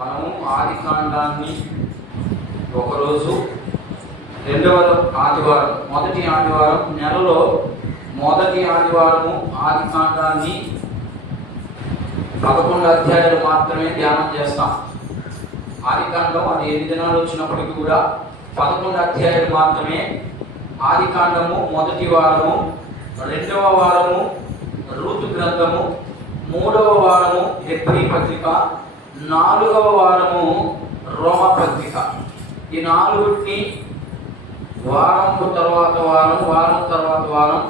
మనము ఆది కాండాన్ని ఒకరోజు, రెండవ ఆదివారం, మొదటి ఆదివారం, నెలలో మొదటి ఆదివారము ఆది కాండాన్ని 11 అధ్యాయాలు మాత్రమే ధ్యానం చేస్తాం. ఆది కాండం అది 8 దినాలు వచ్చినప్పటికీ కూడా 11 అధ్యాయాలు మాత్రమే. ఆది కాండము మొదటి వారము, రెండవ వారము రూతు గ్రంథము, మూడవ వారము హెబ్రీ పత్రిక, 4వ వారము రోమ పత్రిక. ఈ 4ని వారం తర్వాత వారం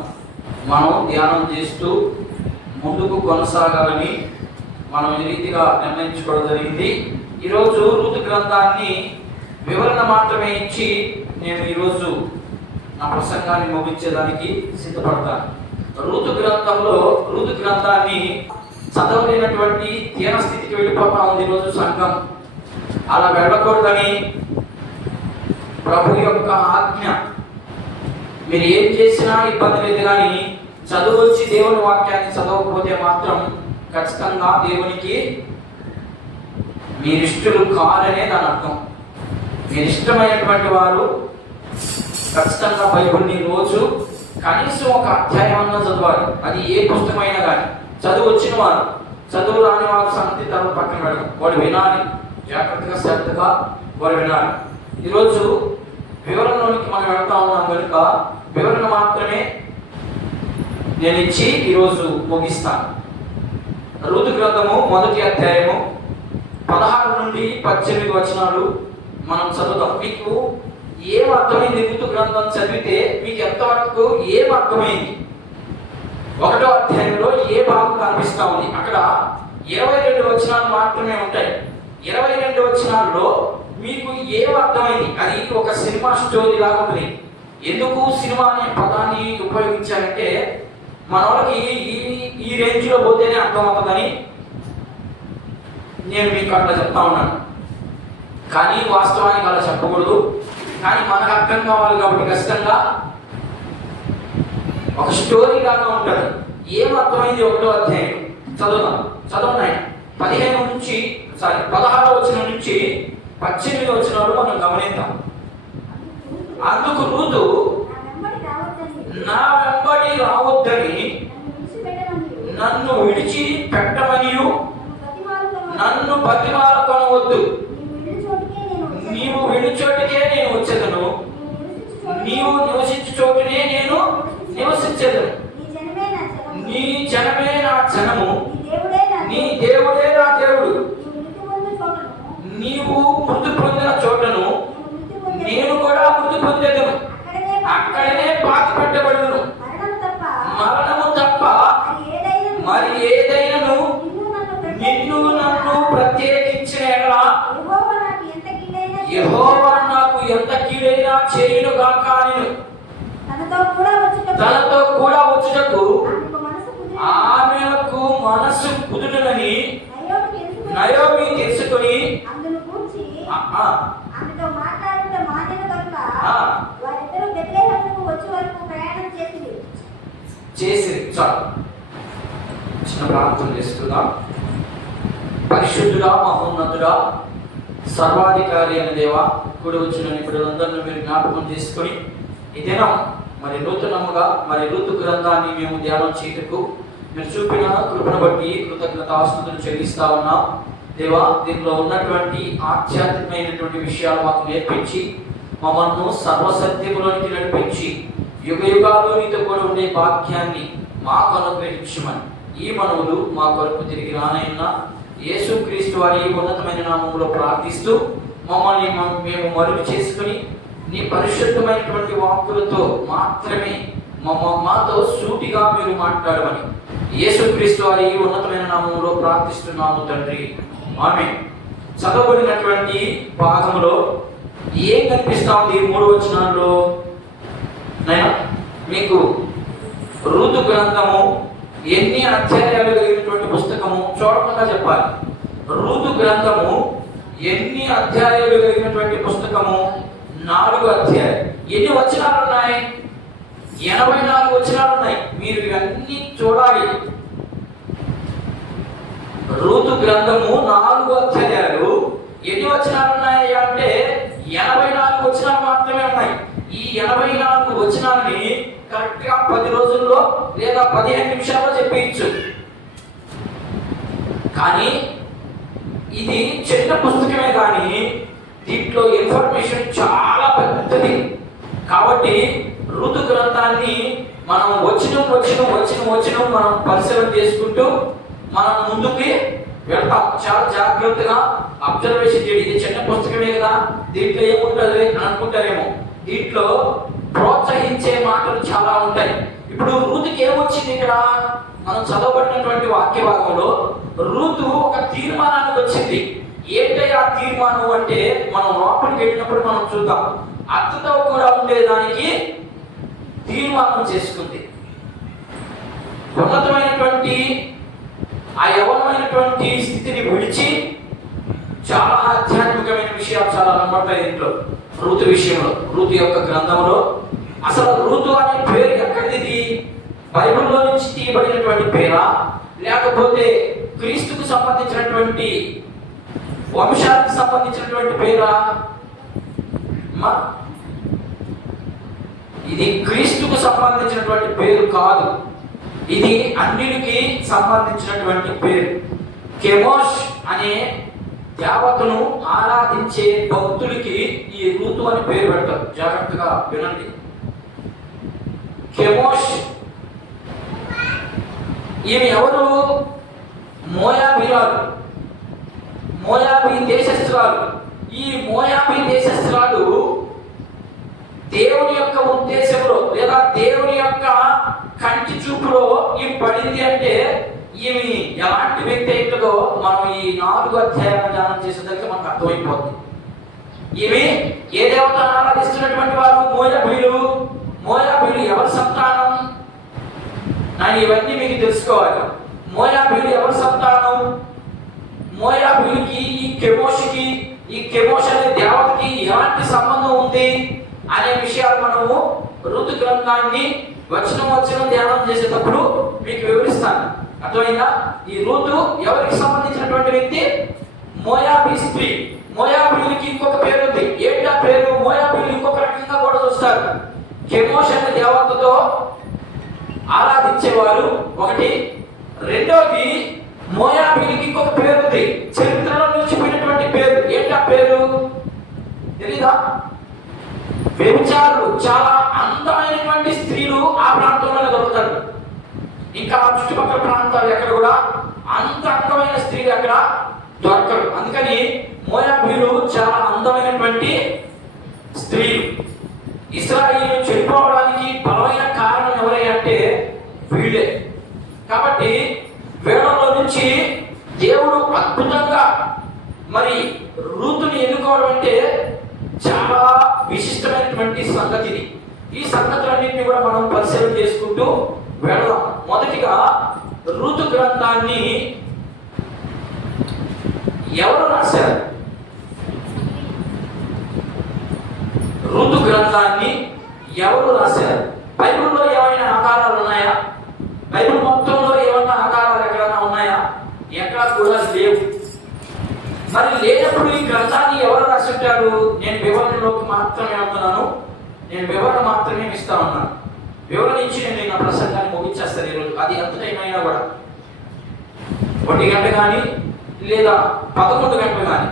మనం ధ్యానం చేస్తూ ముందుకు కొనసాగాలని మనం ఈ రీతిగా నిర్ణయించుకోవడం జరిగింది. ఈరోజు రూతు గ్రంథాన్ని వివరణ మాత్రమే ఇచ్చి నేను ఈరోజు నా ప్రసంగాన్ని ముగించేదానికి సిద్ధపడతాను. రూతు గ్రంథాన్ని చదవలేనటువంటి దీన స్థితికి వెళ్ళిపోతా ఉంది ఈరోజు సంఘం. అలా వెళ్ళకూడదని ప్రభు యొక్క ఆజ్ఞ. మీరు ఏం చేసినా ఇబ్బంది లేదు, కానీ చదువు వచ్చి దేవుని వాక్యాన్ని చదవకపోతే మాత్రం ఖచ్చితంగా దేవునికి మీరిష్టలు కారనే దాని అర్థం. మీరు ఇష్టమైనటువంటి వారు ఖచ్చితంగా బైబిల్ని రోజు కనీసం ఒక అధ్యాయం అన్నా చదవాలి. అది ఏ పుస్తకమైనా కానీ. చదువు వచ్చిన వారు, చదువు రాని వారు సంగతి తర్వాత పక్కన పెడదాం. వాడు వినాలి, జాగ్రత్తగా శ్రద్ధగా వాడు వినాలి. ఈరోజు వివరణలోనికి మనం వెళ్తా ఉన్నాం కనుక వివరణ మాత్రమే నేను ఇచ్చి ఈరోజు ముగిస్తాను. రూతు గ్రంథము మొదటి అధ్యాయము 16 నుండి 18 వచనాలు మనం చదువుతాం. మీకు ఏం అర్థమైంది? రూతు గ్రంథం చదివితే మీకు ఎంతవరకు ఏం అర్థమైంది? 1వ అధ్యాయంలో ఏ భాగం కనిపిస్తా ఉంది? అక్కడ 22 వచనాలు మాత్రమే ఉంటాయి. 22 వచనాల్లో మీకు ఏం అర్థమైంది? అది ఒక సినిమా స్టోరీ లాగా ఉంటుంది. ఎందుకు సినిమా అనే పదాన్ని ఉపయోగించాలంటే మన వాళ్ళకి ఈ రేంజ్లో పోతేనే అర్థమవుతుందని నేను మీకు అట్లా చెప్తా ఉన్నాను. కానీ వాస్తవానికి అలా చెప్పకూడదు. కానీ మనకు అర్థం కావాలి కాబట్టి ఖచ్చితంగా ఒక స్టోరీ లాగా ఉంటుంది. ఏం అర్థమైంది? 1వ అధ్యాయం చదవండి. 16వ వచనం నుంచి 18వ వచనాలు మనం గమనిద్దాం. అందుకు రూతు నా వెంబడి రావద్దని, నన్ను విడిచి పెట్టమనియు నన్ను బతిమాలకొనవద్దు. నీవు విడి చోటుకే నేను వచ్చేదను, నీవు నివసించు చోటునే నేను నివసించేదను. నీ జనమే నా జనము, నీ దేవుడే నా దేవుడు. నీవు మృతి పొందిన చోటను నేను కూడా మృతి పొందేదను, అక్కడనే పాతి పెట్టబడును. మరణము తప్ప మరి ఏదైనాను నిన్ను నన్ను ప్రత్యేకించిన ఎడల యెహోవా నాకు ఎంత కీడైనా చేయును గాక అని తనతో కూడా వచ్చుటకు ఆమెకు మనసు కుదురునని నయోమి తెలుసుకొని చేసింది. చాలు, చిన్న ప్రార్థన చేసుకుందాం. పరిశుద్ధుడా, మహోన్నతుడా, సర్వాధికారి అయిన దేవా, కూడి వచ్చిన ఇప్పుడందరినీ మీరు జ్ఞాపకం చేసుకొని ఈ దినం మరి నూతనముగా మరి రూతు గ్రంథాన్ని మేము ధ్యానం చేయటకు మీరు చూపిన కృపను బట్టి కృతజ్ఞతాస్తుతులు చెల్లిస్తా ఉన్నాం. దేవా, దీనిలో ఉన్నటువంటి ఆధ్యాత్మికమైనటువంటి విషయాలు మాకు నేర్పించి మమ్మల్ని సర్వసత్యములోనికి నడిపించి యుగ యుగాలు నీతో కూడా ఉండే భాగ్యాన్ని మాకు అనుగ్రహించమని ఈ మనవులు మా కొరకు తిరిగి రానైనా యేసుక్రీస్తు వారి ఉన్నతమైన నామములో ప్రార్థిస్తూ మమ్మల్ని మేము మరుగు చేసుకుని నీ పరిశుద్ధమైనటువంటి వాక్కులతో మాత్రమే మాతో సూటిగా మీరు మాట్లాడమని యేసుక్రీస్తు వారి ఉన్నతమైన నామములో ప్రార్థిస్తున్నాము తండ్రి, ఆమేన్. చదవబడినటువంటి భాగంలో ఏం కనిపిస్తా ఉంది? 3 వచనాల్లో మీకు రూతు గ్రంథము ఎన్ని అధ్యాయాలు కలిగినటువంటి పుస్తకము చూడకుండా చెప్పాలి. రూతు గ్రంథము ఎన్ని అధ్యాయాలు కలిగినటువంటి పుస్తకము? 4 అధ్యాయాలు. ఎన్ని వచనాలు ఉన్నాయి? 84 వచనాలు ఉన్నాయి. మీరు ఇవన్నీ చూడాలి. రూతు గ్రంథము 4 అధ్యాయాలు ఎన్ని వచనాలు ఉన్నాయి అంటే 84 వచనాలు మాత్రమే ఉన్నాయి. ఈ 84 వచనాలని కరెక్ట్ గా 10 రోజుల్లో లేదా 15 నిమిషాల్లో చెప్పేయచ్చు. కానీ ఇది చిన్న పుస్తకమే, కానీ దీంట్లో ఇన్ఫర్మేషన్ చాలా పెద్దది. కాబట్టి ఋతు గ్రంథాన్ని మనం వచ్చిన మనం పరిశీలన చేసుకుంటూ మనం ముందుకి వెళ్తాం. చాలా జాగ్రత్తగా అబ్జర్వేషన్ చేయండి. ఇది చిన్న పుస్తకమే కదా, దీంట్లో ఏముంటుంది అని అనుకుంటారేమో. దీంట్లో ప్రోత్సహించే మాటలు చాలా ఉంటాయి. ఇప్పుడు రూతుకి ఏమొచ్చింది ఇక్కడ? మనం చదవబడినటువంటి వాక్య భాగంలో రూతు ఒక తీర్మానానికి వచ్చింది. ఏంటంటే ఆ తీర్మానం అంటే మనం లోపలికి వెళ్ళినప్పుడు మనం చూద్దాం. అత్తతో కూడా ఉండేదానికి తీర్మానం చేసుకుంది. ఉన్నతమైనటువంటి ఆ యవనమైనటువంటి స్థితిని విడిచి చాలా ఆధ్యాత్మికమైన విషయాలు చాలా కనబడతాయి దీంట్లో. రూతు విషయంలో, రూతు యొక్క గ్రంథంలో అసలు రూతు అనే పేరు ఎక్కడిది? బైబిల్లో నుంచి తీయబడినటువంటి పేరా, లేకపోతే క్రీస్తుకు సంబంధించినటువంటి వంశానికి సంబంధించినటువంటి పేరా? ఇది క్రీస్తుకు సంబంధించినటువంటి పేరు కాదు, ఇది అన్నిటికీ సంబంధించినటువంటి పేరు. కెమోష్ అనే దేవతను ఆరాధించే భక్తులకి ఈ రూతు అని పేరు పెడతారు. జాగ్రత్తగా వినండి. కెమోష్ ఈమె ఎవరు? మోయాబీరాలు, మోయాబీ దేశస్థురాలు. ఈ మోయాబీ దేశస్థురాలు దేవుని యొక్క ఉద్దేశంలో లేదా దేవుని యొక్క కంటి చూపులో ఈ పడింది అంటే ఈమె ఎలాంటి వ్యక్తి ఏంటో మనం ఈ 4 అధ్యాయాలను ధ్యానం చేసేదానికి మనకు అర్థమైపోతుంది. ఈమె ఏ దేవతను ఆరాధిస్తున్నటువంటి వారు? మోయాబీలు. మోయాబీలు ఎవరి సంతానం? ఇవన్నీ మీకు తెలుసుకోవాలి. మోయాబీలు ఎవరి సంతానం? మోయాబీలకి ఈ కెమోష్ అనే దేవతకి ఎలాంటి సంబంధం ఉంది అనే విషయాలు మనము ఋతు గ్రంథాన్ని వచనం ధ్యానం చేసేటప్పుడు మీకు వివరిస్తాను. అర్థమైందా? ఈ ఋతు ఎవరికి సంబంధించినటువంటి వ్యక్తి? మోయాబీ స్త్రీ. మోయాబీలకి ఇంకొక పేరు ఉంది. ఏంటా పేరు? మోయాబీలు ఇంకొక రకంగా కూడా చూస్తారు. కెమోష్ అనే దేవతతో ఆరాధించేవారు ఒకటి. రెండోది, మోయాబీలకి ఇంకొక పేరు ఉంది, చరిత్రలో నిలిచిపోయినటువంటి పేరు. ఏంటా పేరు తెలీదా? వ్యభిచారులు. చాలా అందమైనటువంటి స్త్రీలు ఆ ప్రాంతంలోనే దొరుకుతారు. ఇంకా చుట్టుపక్కల ప్రాంతాలు ఎక్కడ కూడా అంత అందమైన స్త్రీలు అక్కడ దొరకరు. అందుకని మోయాబీలు చాలా అందమైనటువంటి స్త్రీలు. ఇశ్రాయేలు చెడిపోవడానికి బలమైన కారణం ఎవరంటే వీళ్ళే. కాబట్టి వీళ్ళలో నుంచి దేవుడు అద్భుతంగా మరి రూతుని ఎన్నుకోవడం అంటే చాలా విశిష్టమైనటువంటి సంగతి. ఈ సంగతులన్నింటినీ కూడా మనం పరిశీలన చేసుకుంటూ వెళదాం. మొదటిగా ఋతు గ్రంథాన్ని ఎవరు రాశారు? ఋతు గ్రంథాన్ని ఎవరు రాశారు? బైబిల్లో ఏమైనా ఆధారాలు ఉన్నాయా? బైబిల్ మొత్తంలో ఏమైనా ఆధారాలు ఎక్కడైనా ఉన్నాయా? ఎక్కడ కూడా లేవు. మరి లేనప్పుడు ఈ గ్రంథాన్ని ఎవరు రాసింటారు? నేను వివరణలోకి మాత్రమే వెళ్తున్నాను, నేను వివరణ మాత్రమే ఇస్తా ఉన్నాను. వివరణ ఇచ్చి నేను నా ప్రసంగాన్ని ముగించేస్తాను ఈరోజు. అది ఎంత టైం అయినా కూడా 1 గంట కానీ లేదా 11 గంటలు కానీ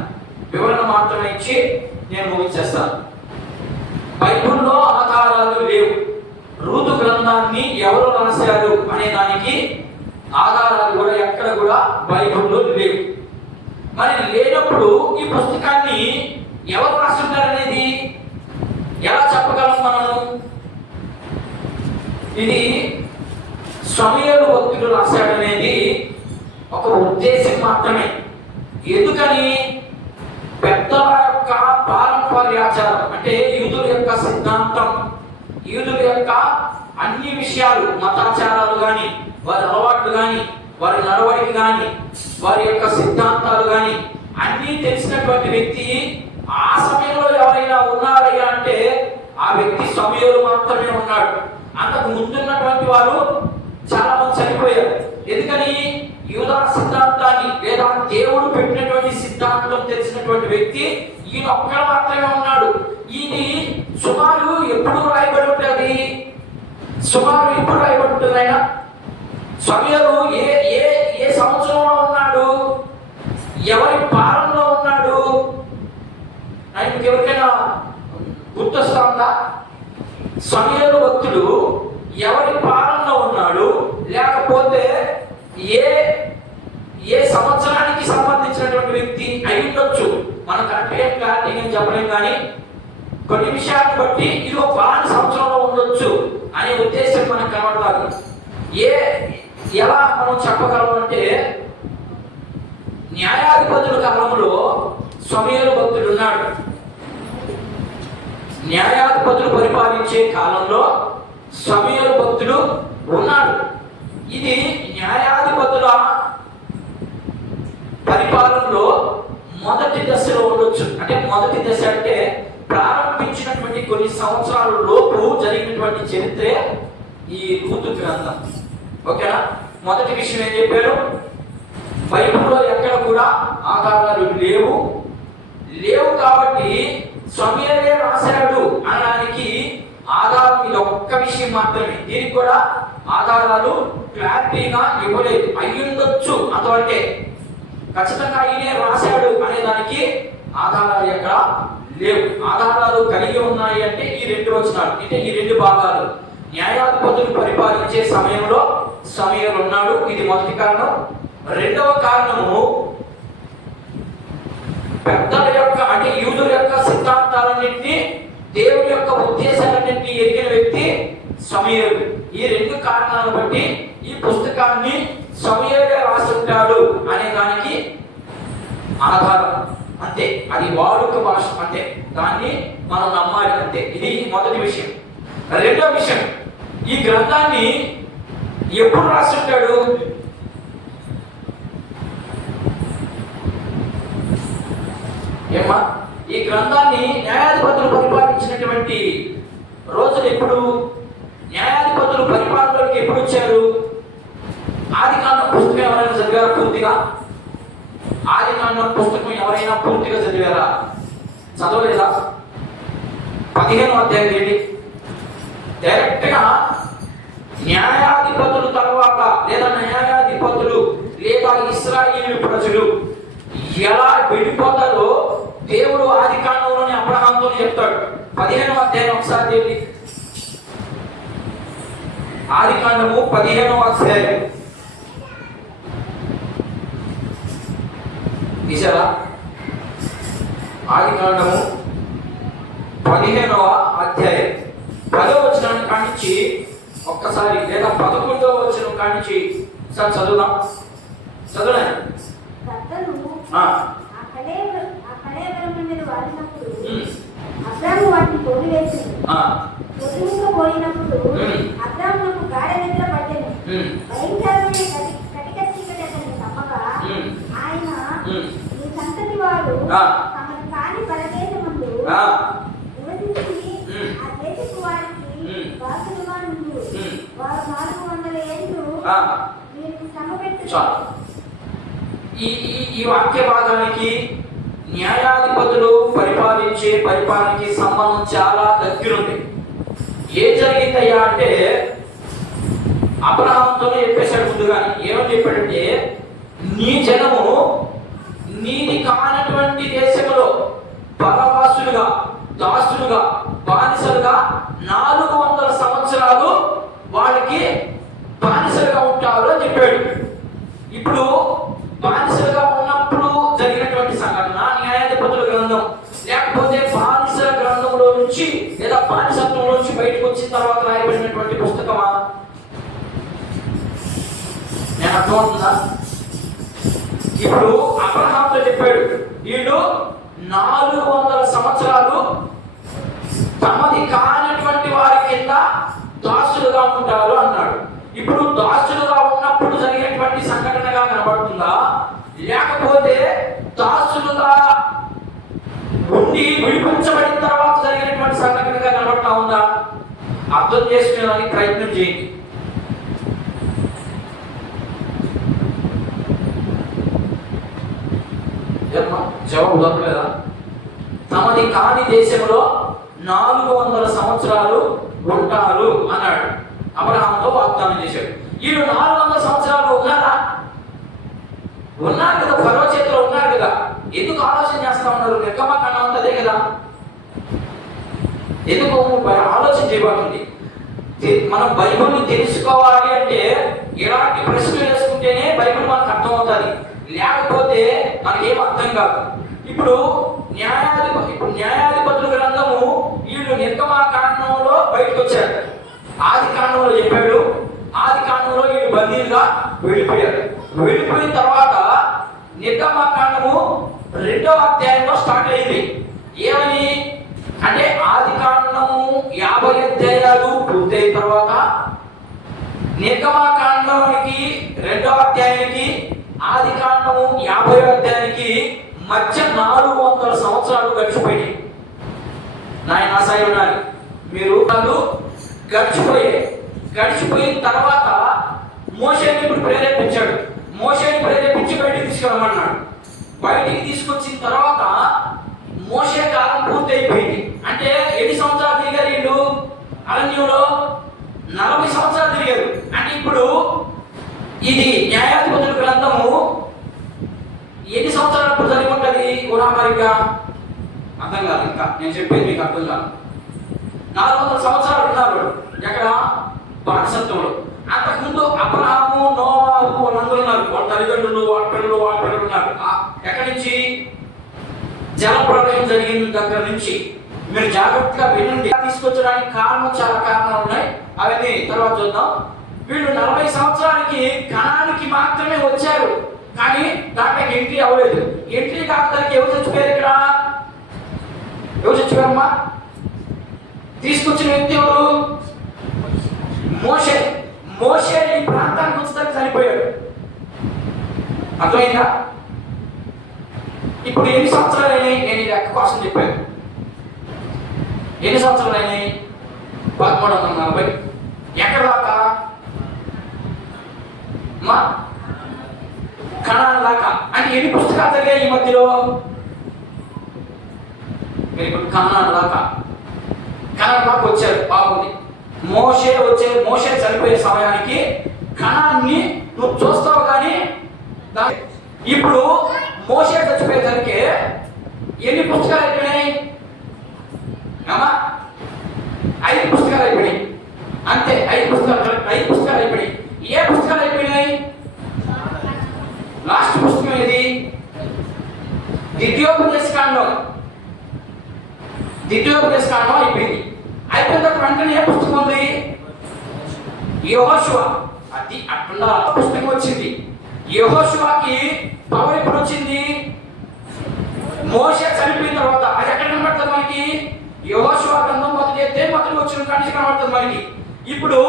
వివరణ మాత్రమే ఇచ్చి నేను ముగించేస్తాను. బైబిల్లో ఆధారాలు లేవు. ఋతు గ్రంథాన్ని ఎవరు రాశారు అనే దానికి ఆధారాలు కూడా ఎక్కడ కూడా బైబిల్లో లేవు. మరి లేనప్పుడు ఈ పుస్తకాన్ని ఎవరు రాస్తుంటారనేది ఎలా చెప్పగలం మనము? ఇది సమూయేలు భక్తుడు రాశాడనేది ఒక ఉద్దేశం మాత్రమే. ఎందుకని? పెద్దల యొక్క పారంపర్యాచారం అంటే యూదుల యొక్క సిద్ధాంతం, యూదుల యొక్క అన్ని విషయాలు, మతాచారాలు కానీ, వారి అలవాట్లు కానీ, వారి నడవడికి కానీ, వారి యొక్క సిద్ధాంతాలు కానీ అన్నీ తెలిసినటువంటి వ్యక్తి ఆ సమయంలో ఎవరైనా ఉన్నారయ్యా అంటే ఆ వ్యక్తి సమూయేలు మాత్రమే ఉన్నాడు. అంతకు ముందున్నటువంటి వారు చాలా మంది చనిపోయారు. ఎందుకని? యూదా సిద్ధాంతాన్ని లేదా దేవుడు పెట్టినటువంటి సిద్ధాంతం తెలిసినటువంటి వ్యక్తి ఈయన ఒక్కడు మాత్రమే ఉన్నాడు. ఇది సుమారు ఎప్పుడు రాయబడి ఉంటుంది? సుమారు ఎప్పుడు రాయబడి ఉంటుంది? ఆయన సమయలు ఏ ఏ ఏ సంవత్సరంలో ఉన్నాడు? ఎవరి పాలనలో ఉన్నాడు? ఆయనకి ఎవరికైనా గుర్తొస్తా ఉందా? సమయలు భక్తుడు ఎవరి పాలనలో ఉన్నాడు, లేకపోతే ఏ ఏ సంవత్సరానికి సంబంధించినటువంటి వ్యక్తి అయి ఉండొచ్చు. మనం కరెక్ట్గా చెప్పలేం, కానీ కొన్ని విషయాలను బట్టి ఇది ఒక పాలన సంవత్సరంలో ఉండొచ్చు అనే ఉద్దేశం మనకు కనబడాలి. ఎలా మనం చెప్పగలం అంటే, న్యాయాధిపతుల కాలంలో సమయలు భక్తుడు ఉన్నాడు. న్యాయాధిపతులు పరిపాలించే కాలంలో సమయలు భక్తుడు ఉన్నాడు. ఇది న్యాయాధిపతుల పరిపాలనలో మొదటి దశలో ఉండొచ్చు. అంటే మొదటి దశ అంటే ప్రారంభించినటువంటి కొన్ని సంవత్సరాల లోపు జరిగినటువంటి చరిత్రే ఈ రూతు గ్రంథం. ఓకేనా? మొదటి విషయం ఏం చెప్పారు? బైబిల్లో ఎక్కడ కూడా ఆధారాలు లేవు కాబట్టి సమయలే రాశాడు అనడానికి ఆధారం ఇది ఒక్క విషయం మాత్రమే. దీనికి కూడా ఆధారాలు క్లారిటీగా ఇవ్వలేదు. అయ్యుండొచ్చు అంతవరకే. ఖచ్చితంగా ఈయనే రాశాడు అనే దానికి ఆధారాలు ఎక్కడ లేవు. ఆధారాలు కలిగి ఉన్నాయి అంటే ఈ రెండు వచనాలు, అంటే ఈ రెండు భాగాలు. న్యాయాధిపతులు పరిపాలించే సమయంలో సమయలు ఉన్నాడు. ఇది మొదటి కారణం. రెండవ కారణము, పెద్దల యొక్క అంటే యూదుల యొక్క సిద్ధాంతాలన్నింటినీ, దేవుని యొక్క ఉద్దేశాలన్నింటినీ ఎరిగిన వ్యక్తి సమయలు. ఈ రెండు కారణాలను బట్టి ఈ పుస్తకాన్ని సమయలే రాసుంటాడు అనే దానికి ఆధారం. అంతే, అది వాడుక భాష, అంతే, దాన్ని మనం నమ్మాలి, అంతే. ఇది మొదటి విషయం. రెండో విషయం, ఈ గ్రంథాన్ని ఎప్పుడు రాసుంటాడు? ఏమా? ఈ గ్రంథాన్ని న్యాయాధిపతులు పరిపాలించినటువంటి రోజులు ఎప్పుడు? న్యాయాధిపతులు పరిపాలనలోకి ఎప్పుడు వచ్చారు? ఆదికాండం పుస్తకం ఎవరైనా చదివారా పూర్తిగా? ఆదికాండం పుస్తకం ఎవరైనా పూర్తిగా చదివారా? చదవలేదా? 15వ అధ్యాయం ఏంటి? డైరెక్ట్ గా న్యాయాధిపతులు తర్వాత లేదా న్యాయాధిపతులు లేదా ఇశ్రాయేలు ప్రజలు ఎలా విడిపోతారో దేవుడు ఆదికాండంలోని అబ్రహాముతో చెప్తాడు. 15వ అధ్యాయం ఒకసారి చెప్పి. ఆదికాండము 15వ అధ్యాయం తీసారా? ఆదికాండము 15వ అధ్యాయం 10వ వచనం కానించి ఒక్కసారి, లేదా 11వ వచనం కానించి సార్ చదువుదాం. చదువునా? అబ్రాము వాటిని తోలివేసింది. తొలిపోయినప్పుడు అబ్రామునకు గాఢ నిద్ర పట్టెను. భయంకరమైన కటిక చీకటి అతన్ని తప్పగా ఆయన ఈ సంతతి వారు తమను కాని పరదేశమందు నివసించి ఆ దేశపు వారికి వాసులుగా నుండు. వారు 400 ఏళ్ళు వీరికి శ్రమ పెట్టు. ఈ వాక్య భాగానికి న్యాయాధిపతులు పరిపాలనకి సంబంధం చాలా దగ్గరుంది. ఏం జరిగిందయ్యా అంటే, అబ్రహాముతోనే చెప్పేశాడు ముందుగానే. ఏమని చెప్పాడంటే, నీ జనము నీది కానటువంటి దేశంలో పరవాసులుగా, దాసులుగా, బానిసలుగా 400 సంవత్సరాలు వాళ్ళకి బానిసలుగా ఉంటారు అని చెప్పాడు. ఇప్పుడు బానిసలుగా ఉన్నప్పుడు జరిగినటువంటి సంఘటన న్యాయాధిపతుల గ్రంథం, లేకపోతే బానిసల గ్రంథంలో నుంచి లేదా బానిసత్వంలో నుంచి బయటకు వచ్చిన తర్వాత రాయబడినటువంటి పుస్తకమా? నేను అర్థమవుతుందా? ఇప్పుడు అబ్రహాముతో చెప్పాడు, వీళ్ళు 400 సంవత్సరాలు తమది కానటువంటి వారి కింద దాసులుగా ఉంటారు అన్నాడు. ఇప్పుడు దాసులుగా ఉన్నప్పుడు జరిగినటువంటి సంఘటనగా కనబడుతుందా, లేకపోతే దాసులుగా ఉండి విడిపించబడిన తర్వాత జరిగినటువంటి సంఘటనగా కనబడతా ఉందా? అర్థం చేసుకునేదానికి ప్రయత్నం చేయండి. జన్మ జవాబు దొరకలేదా? తమది కాని దేశంలో 400 సంవత్సరాలు ఉంటారు అన్నాడు. అబ్రహాముతో వాగ్దానం చేశాడు. వీళ్ళు 400 సంవత్సరాలు ఉన్నారా? ఉన్నారు కదా, ఫరో చేతిలో ఉన్నారు కదా. ఎందుకు ఆలోచన చేస్తా ఉన్నారు? నిర్గమకాండం అంతా అదే కదా. ఎందుకు ఆలోచన చేయబడుతుంది? మనం బైబిల్ని తెలుసుకోవాలి అంటే ఇలాంటి ప్రశ్నలు వేసుకుంటేనే బైబిల్ మనకు అర్థం అవుతుంది. లేకపోతే మనకేం అర్థం కాదు. ఇప్పుడు న్యాయాధిపతుల గ్రంథము వీళ్ళు నిర్గమకాండంలో బయటకు వచ్చారు. ఆది కాండంలో చెప్పాడు. ఆది కాండంలో వీళ్ళు బందీలుగా వెళ్ళిపోయారు. వెళ్ళిపోయిన తర్వాత నిర్గమకాండము 2వ అధ్యాయంలో స్టార్ట్ అయింది. ఏమని అంటే ఆది కాండము 50 అధ్యాయాలు పూర్తయిన తర్వాత నిర్గమకాండానికి 2వ అధ్యాయానికి ఆది కాండము 50వ అధ్యాయానికి మధ్య 400 సంవత్సరాలు గడిచిపోయినాయి. నాయన సాయి ఉన్నారు మీరు వాళ్ళు గడిచిపోయిన తర్వాత మోషేని ఇప్పుడు ప్రేరేపించాడు. మోషేని ప్రేరేపించి బయటికి తీసుకురమ్మన్నాడు. బయటికి తీసుకొచ్చిన తర్వాత మోషే కాలం పూర్తి అయిపోయింది. అంటే ఎన్ని సంవత్సరాలు తిరిగారు వీళ్ళు అరణ్యంలో? 40 సంవత్సరాలు తిరిగారు. అంటే ఇప్పుడు ఇది న్యాయాధిపతుల గ్రంథము ఎన్ని సంవత్సరాలు ఇప్పుడు చదివి ఉంటుంది ఉరామరిగా? అర్థం కాదు. ఇంకా నేను చెప్పేది మీకు అర్థం కాదు. 400 సంవత్సరాలు ఉన్నారు ఎక్కడ? బానిసత్వంలో. అంతకుముందు అబ్రహాము, నోవాహు వాళ్ళందరూ ఉన్నారు. వాళ్ళ తల్లిదండ్రులు, వాళ్ళ పిల్లలు ఉన్నారు. ఎక్కడి నుంచి? జలప్రలయం జరిగిన దగ్గర నుంచి. మీరు జాగ్రత్తగా వినండి. తీసుకొచ్చడానికి చాలా కారణాలు ఉన్నాయి. అవన్నీ తర్వాత చూద్దాం. వీళ్ళు 40 సంవత్సరాలకి కణానికి మాత్రమే వచ్చారు, కానీ దాంట్లోకి ఎంట్రీ అవ్వలేదు. ఎంట్రీ కాకపోతే ఎవరు చచ్చిపోయారు? ఇక్కడ ఎవరు చచ్చిపోయారమ్మా? తీసుకొచ్చిన వ్యక్తి ఎవరు? మోషే. మోషే ఈ ప్రాంతానికి వచ్చేసరికి చనిపోయాడు. అర్థమైందా? ఇప్పుడు ఎన్ని సంవత్సరాలు అయినాయి? నేను ఈ లెక్క కోసం చెప్పాను. ఎన్ని సంవత్సరాలు అయినాయి? 1340. ఎక్కడ దాకా? మా కణాల దాకా. అంటే ఎన్ని పుస్తకాలు జరిగాయి ఈ మధ్యలో? ఇప్పుడు కణాల దాకా వచ్చారు. బాగుంది. మోషే చనిపోయే సమయానికి కణాన్ని నువ్వు చూస్తావు, కానీ ఇప్పుడు మోషే చచ్చిపోయేసరికి ఎన్ని పుస్తకాలు అయిపోయినాయి? 5 పుస్తకాలు అయిపోయినాయి. అంతే, 5 పుస్తకాలు అయిపోయినాయి. ఏ పుస్తకాలు అయిపోయినాయి? లాస్ట్ పుస్తకం ఏది? ద్వితీయోపదేశకాండం అయిపోయింది. అయిపోయిన తర్వాత వెంటనే ఏ పుస్తకం ఉంది? యెహోషువ. అది అట్లా పుస్తకం వచ్చింది. యెహోషువకి పవర్ ఎప్పుడు వచ్చింది? మోషే చనిపోయిన తర్వాత. అది ఎక్కడ కనబడుతుంది మనకి? యెహోషువ గ్రంథం మొదటి వచ్చిన కానీ కనబడుతుంది మనకి. ఇప్పుడు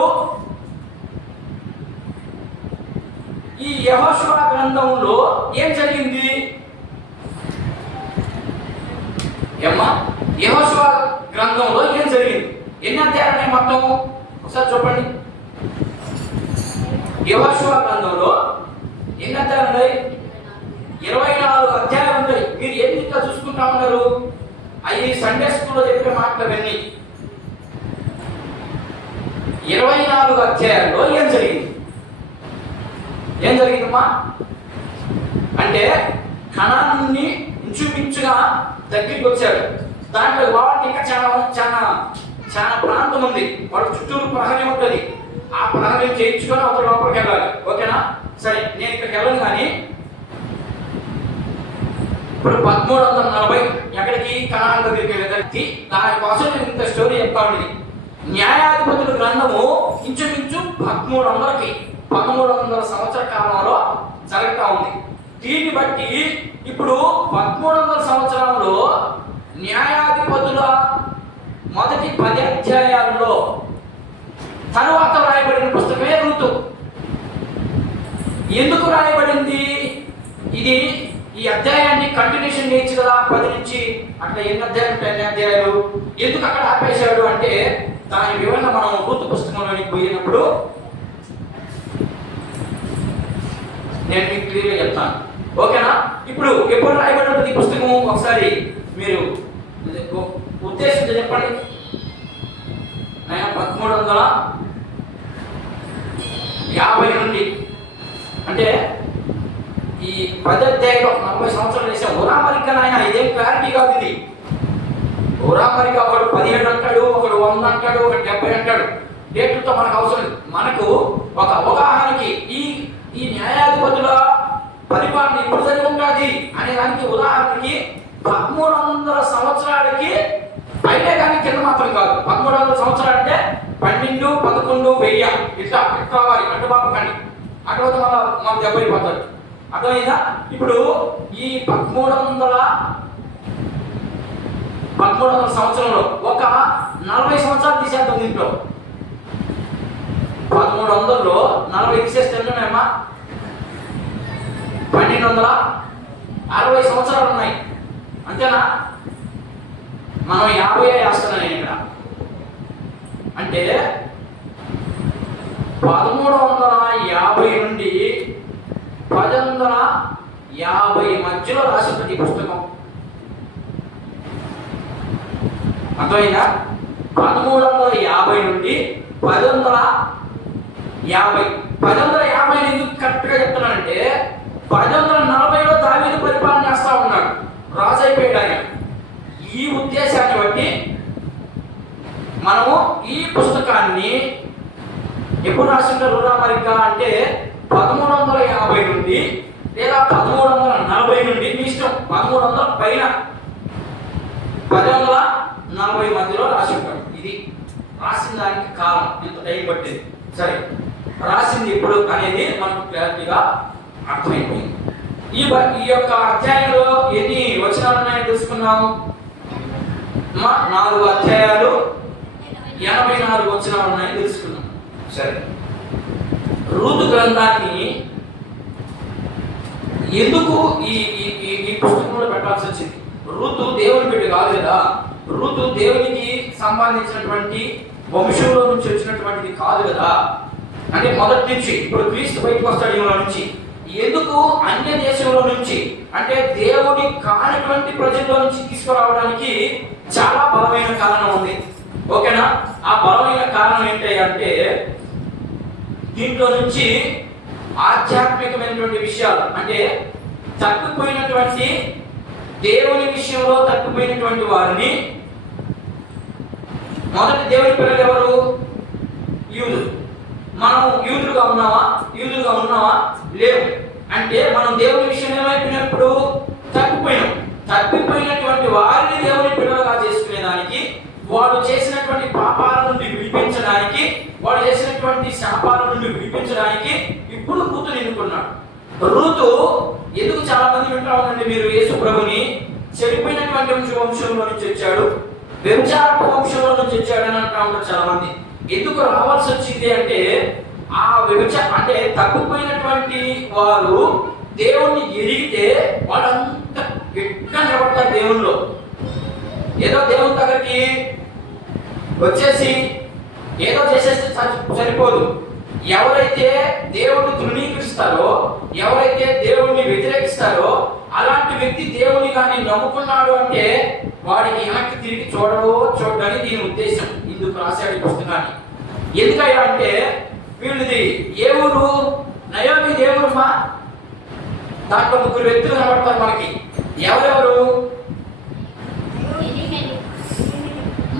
ఈ యెహోషువ గ్రంథంలో ఏం జరిగింది? యెహోషువ గ్రంథంలో ఏం జరిగింది? ఎన్ని అధ్యాయాలు ఉన్నాయి మొత్తం? ఒకసారి చెప్పండి. యెహోషువ గ్రంథంలో ఎన్ని అధ్యాయాలు ఉన్నాయి? 24 అధ్యాయాలు ఉన్నాయి. మీరు ఏం ఇంకా చూసుకుంటా ఉన్నారు? అవి సండే స్కూల్లో చెప్పిన మాటలవన్నీ. 24 అధ్యాయాల్లో ఏం జరిగిందమ్మా అంటే కణాన్ని ఇంచుమించుగా దగ్గరికి వచ్చాడు. దాంట్లో వాడికి ఇంకా చాలా ప్రాంతం ఉంది. వాడు చుట్టూరు ప్రహరీ ఉంటుంది. ఆ ప్రహరీ చేయించుకొని అవతల లోపలికి వెళ్ళాలి. ఓకేనా? సరే, నేను ఇక్కడికి వెళ్ళను. కానీ ఇప్పుడు 1340 ఎక్కడికి? కణాల దగ్గరికి వెళ్ళి దానికోసం నేను ఇంత స్టోరీ చెప్తా ఉండేది. న్యాయాధిపతుల గ్రంథము ఇంచుమించు 1300 సంవత్సర కాలంలో జరుగుతూ ఉంది. దీన్ని బట్టి ఇప్పుడు 1300 సంవత్సరంలో న్యాయాధిపతుల మొదటి 10 అధ్యాయాల్లో తరువాత రాయబడిన పుస్తకమే రూతు. ఎందుకు రాయబడింది? ఇది ఈ అధ్యాయాన్ని కంటిన్యూషన్ చేయొచ్చు కదా. 10 నుంచి అట్లా ఎన్ని అధ్యాయాలు ఎందుకు అక్కడ ఆపేశాడు అంటే దాని వివరణ మనం రూతు పుస్తకంలోనికి పోయినప్పుడు నేను మీకు క్లియర్గా చెప్తాను. ఓకేనా? ఇప్పుడు ఎప్పుడు రాయబడినటువంటి పుస్తకము ఒకసారి మీరు ఉద్దేశంతో చెప్పండి. 1350 నుండి అంటే ఈ 10 అధ్యాయంలో 40 సంవత్సరాలు చేసాం. ఉరామరిక నాయన ఇదేం క్లారిటీ కాదు ఇది. ఉరామరిక ఒకడు 17 అంటాడు, ఒకడు 100 అంటాడు, ఒకడు 70 అంటాడు. డేట్లతో మనకు అవసరం. మనకు ఒక అవగాహనకి ఈ న్యాయాధిపతుల పరిపాలన ఎప్పుడు జరిగి ఉంటుంది అనే దానికి ఉదాహరణకి 1300 సంవత్సరాలకి పైనే కానీ కింద మాత్రం కాదు. 1300 సంవత్సరాలు అంటే 12, 11, 1000 ఇట్లా వారి అడ్డుబాబు కానీ అక్కడ మన దెబ్బ అయిపోతాడు. అర్థమైందా? ఇప్పుడు ఈ 1300 సంవత్సరంలో ఒక 40 సంవత్సరాలు తీసేద్దాం. దీంట్లో 1300లో 40 తీసేస్తే ఎన్నున్నాయమ్మా? 1260 సంవత్సరాలు ఉన్నాయి. అంతేనా? మనం 50 వేస్తున్నాను ఇక్కడ. అంటే 1350 నుండి 1050 మధ్యలో రాసినటువంటి పుస్తకం. అర్థమైందా? 1350 నుండి 1050 ఎందుకు కరెక్ట్గా చెప్తున్నానంటే 1040లో దావీదు పరిపాలన చేస్తా ఉన్నాడు, రాజు అయిపోయాడు ఆయన. ఈ ఉద్దేశాన్ని బట్టి మనము ఈ పుస్తకాన్ని ఎప్పుడు రాసింటారు ఉరామరిక అంటే 1350 నుండి లేదా 1340 నుండి మీ ఇష్టం. 1300 పైన 1040 మధ్యలో రాసి ఉంటాడు. ఇది రాసిన దానికి కాలం ఎంత టైం పట్టింది. సరే, రాసింది ఇప్పుడు అనేది మనకు క్లారిటీగా అర్థమైపోయింది. ఈ యొక్క అధ్యాయంలో ఎన్ని వచనాలు ఉన్నాయో తెలుసుకున్నాము. 4 అధ్యాయాలు 84 వచనాలు ఉన్నాయని తెలుసుకున్నాం. సరే, రూతు గ్రంథాన్ని ఎందుకు ఈ పుస్తకంలో పెట్టాల్సి వచ్చింది? రూతు దేవుని బిడ్డ కాదు కదా. రూతు దేవునికి సంబంధించినటువంటి వంశంలో నుంచి వచ్చినటువంటిది కాదు కదా. అంటే మొదటి నుంచి ఇప్పుడు క్రీస్తు బయటకు వస్తాడు ఈమె నుంచి. ఎందుకు అన్య దేశంలో నుంచి అంటే దేవుని కానటువంటి ప్రజల్లో నుంచి తీసుకురావడానికి చాలా బలమైన కారణం ఉంది. ఓకేనా? ఆ బలమైన కారణం ఏంటి అంటే దీంట్లో నుంచి ఆధ్యాత్మికమైనటువంటి విషయాలు అంటే తప్పిపోయినటువంటి దేవుని విషయంలో తప్పిపోయినటువంటి వారిని, మొదటి దేవుని పిల్లలు ఎవరు? యూదులు. మనం యూదులుగా ఉన్నావా? లేవు. అంటే మనం దేవుని విషయం ఏమైపోయినప్పుడు తప్పిపోయినటువంటి వారిని దేవుని పిల్లలుగా చేసుకునేదానికి, వాడు చేసినటువంటి పాపాల నుండి విడిపించడానికి, వాడు చేసినటువంటి శాపాల నుండి విడిపించడానికి ఇప్పుడు రూతుని ఎన్నుకున్నాడు. రూతు ఎందుకు చాలా మంది వింటా ఉండండి మీరు, యేసు ప్రభుని చెడిపోయినటువంటి వంశంలో నుంచి వచ్చాడు, వ్యభిచారపు వంశంలో నుంచి వచ్చాడు అని అంటా ఉంటారు చాలా మంది. ఎందుకు రావాల్సి వచ్చింది అంటే ఆ అంటే తప్పిపోయినటువంటి వారు దేవుణ్ణి ఎరిగితే వాళ్ళంతా గట్టిగా నిలబడతారు దేవుల్లో. ఏదో దేవుని దగ్గరికి వచ్చేసి ఏదో చేసేస్తే సరిపోదు. ఎవరైతే దేవుడిని తృణీకరిస్తారో, ఎవరైతే దేవుడిని వ్యతిరేకిస్తారో అలాంటి వ్యక్తి దేవుని కానీ నమ్ముకున్నాడు అంటే వాడికి వెనక్కి తిరిగి చూడని దీని ఉద్దేశం. ఇందుకు రాశాడు ఈ పుస్తకాన్ని. ఎందుకయ్యా అంటే వీళ్ళది ఏ ఊరు? నయోమి దేవురమ్మా. దాంట్లో 3 వ్యక్తులు కనబడతారు మనకి. ఎవరెవరు?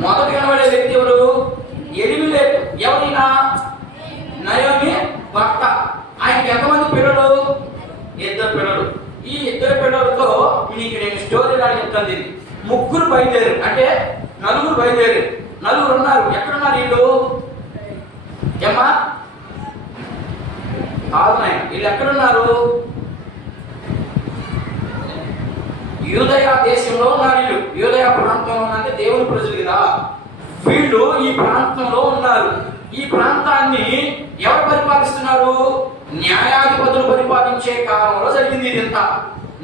మొదటి కనబడే వ్యక్తి ఎవరు? ఎలిమెలెకు. ఎవరైనా? నయోమి భర్త. ఆయనకి ఎంతమంది పిల్లలు? 2 పిల్లలు. ఈ 2 పిల్లలతో నీకు నేను స్టోరీ లాగా చెప్తాను. దీన్ని 3 బయలుదేరు అంటే 4 బయలుదేరు. 4 ఉన్నారు. ఎక్కడున్నారు వీళ్ళు? ఏమ్మా కాదు నాయన, వీళ్ళు ఎక్కడున్నారు? యూదయ దేశంలో ఉన్నారు వీళ్ళు. యూదయ ప్రాంతంలో అంటే దేవుని ప్రజలు కదా వీళ్ళు. ఈ ప్రాంతంలో ఉన్నారు. ఈ ప్రాంతాన్ని ఎవరు పరిపాలిస్తున్నారు? న్యాయాధిపతులు పరిపాలించే కాలంలో జరిగింది ఇదంతా.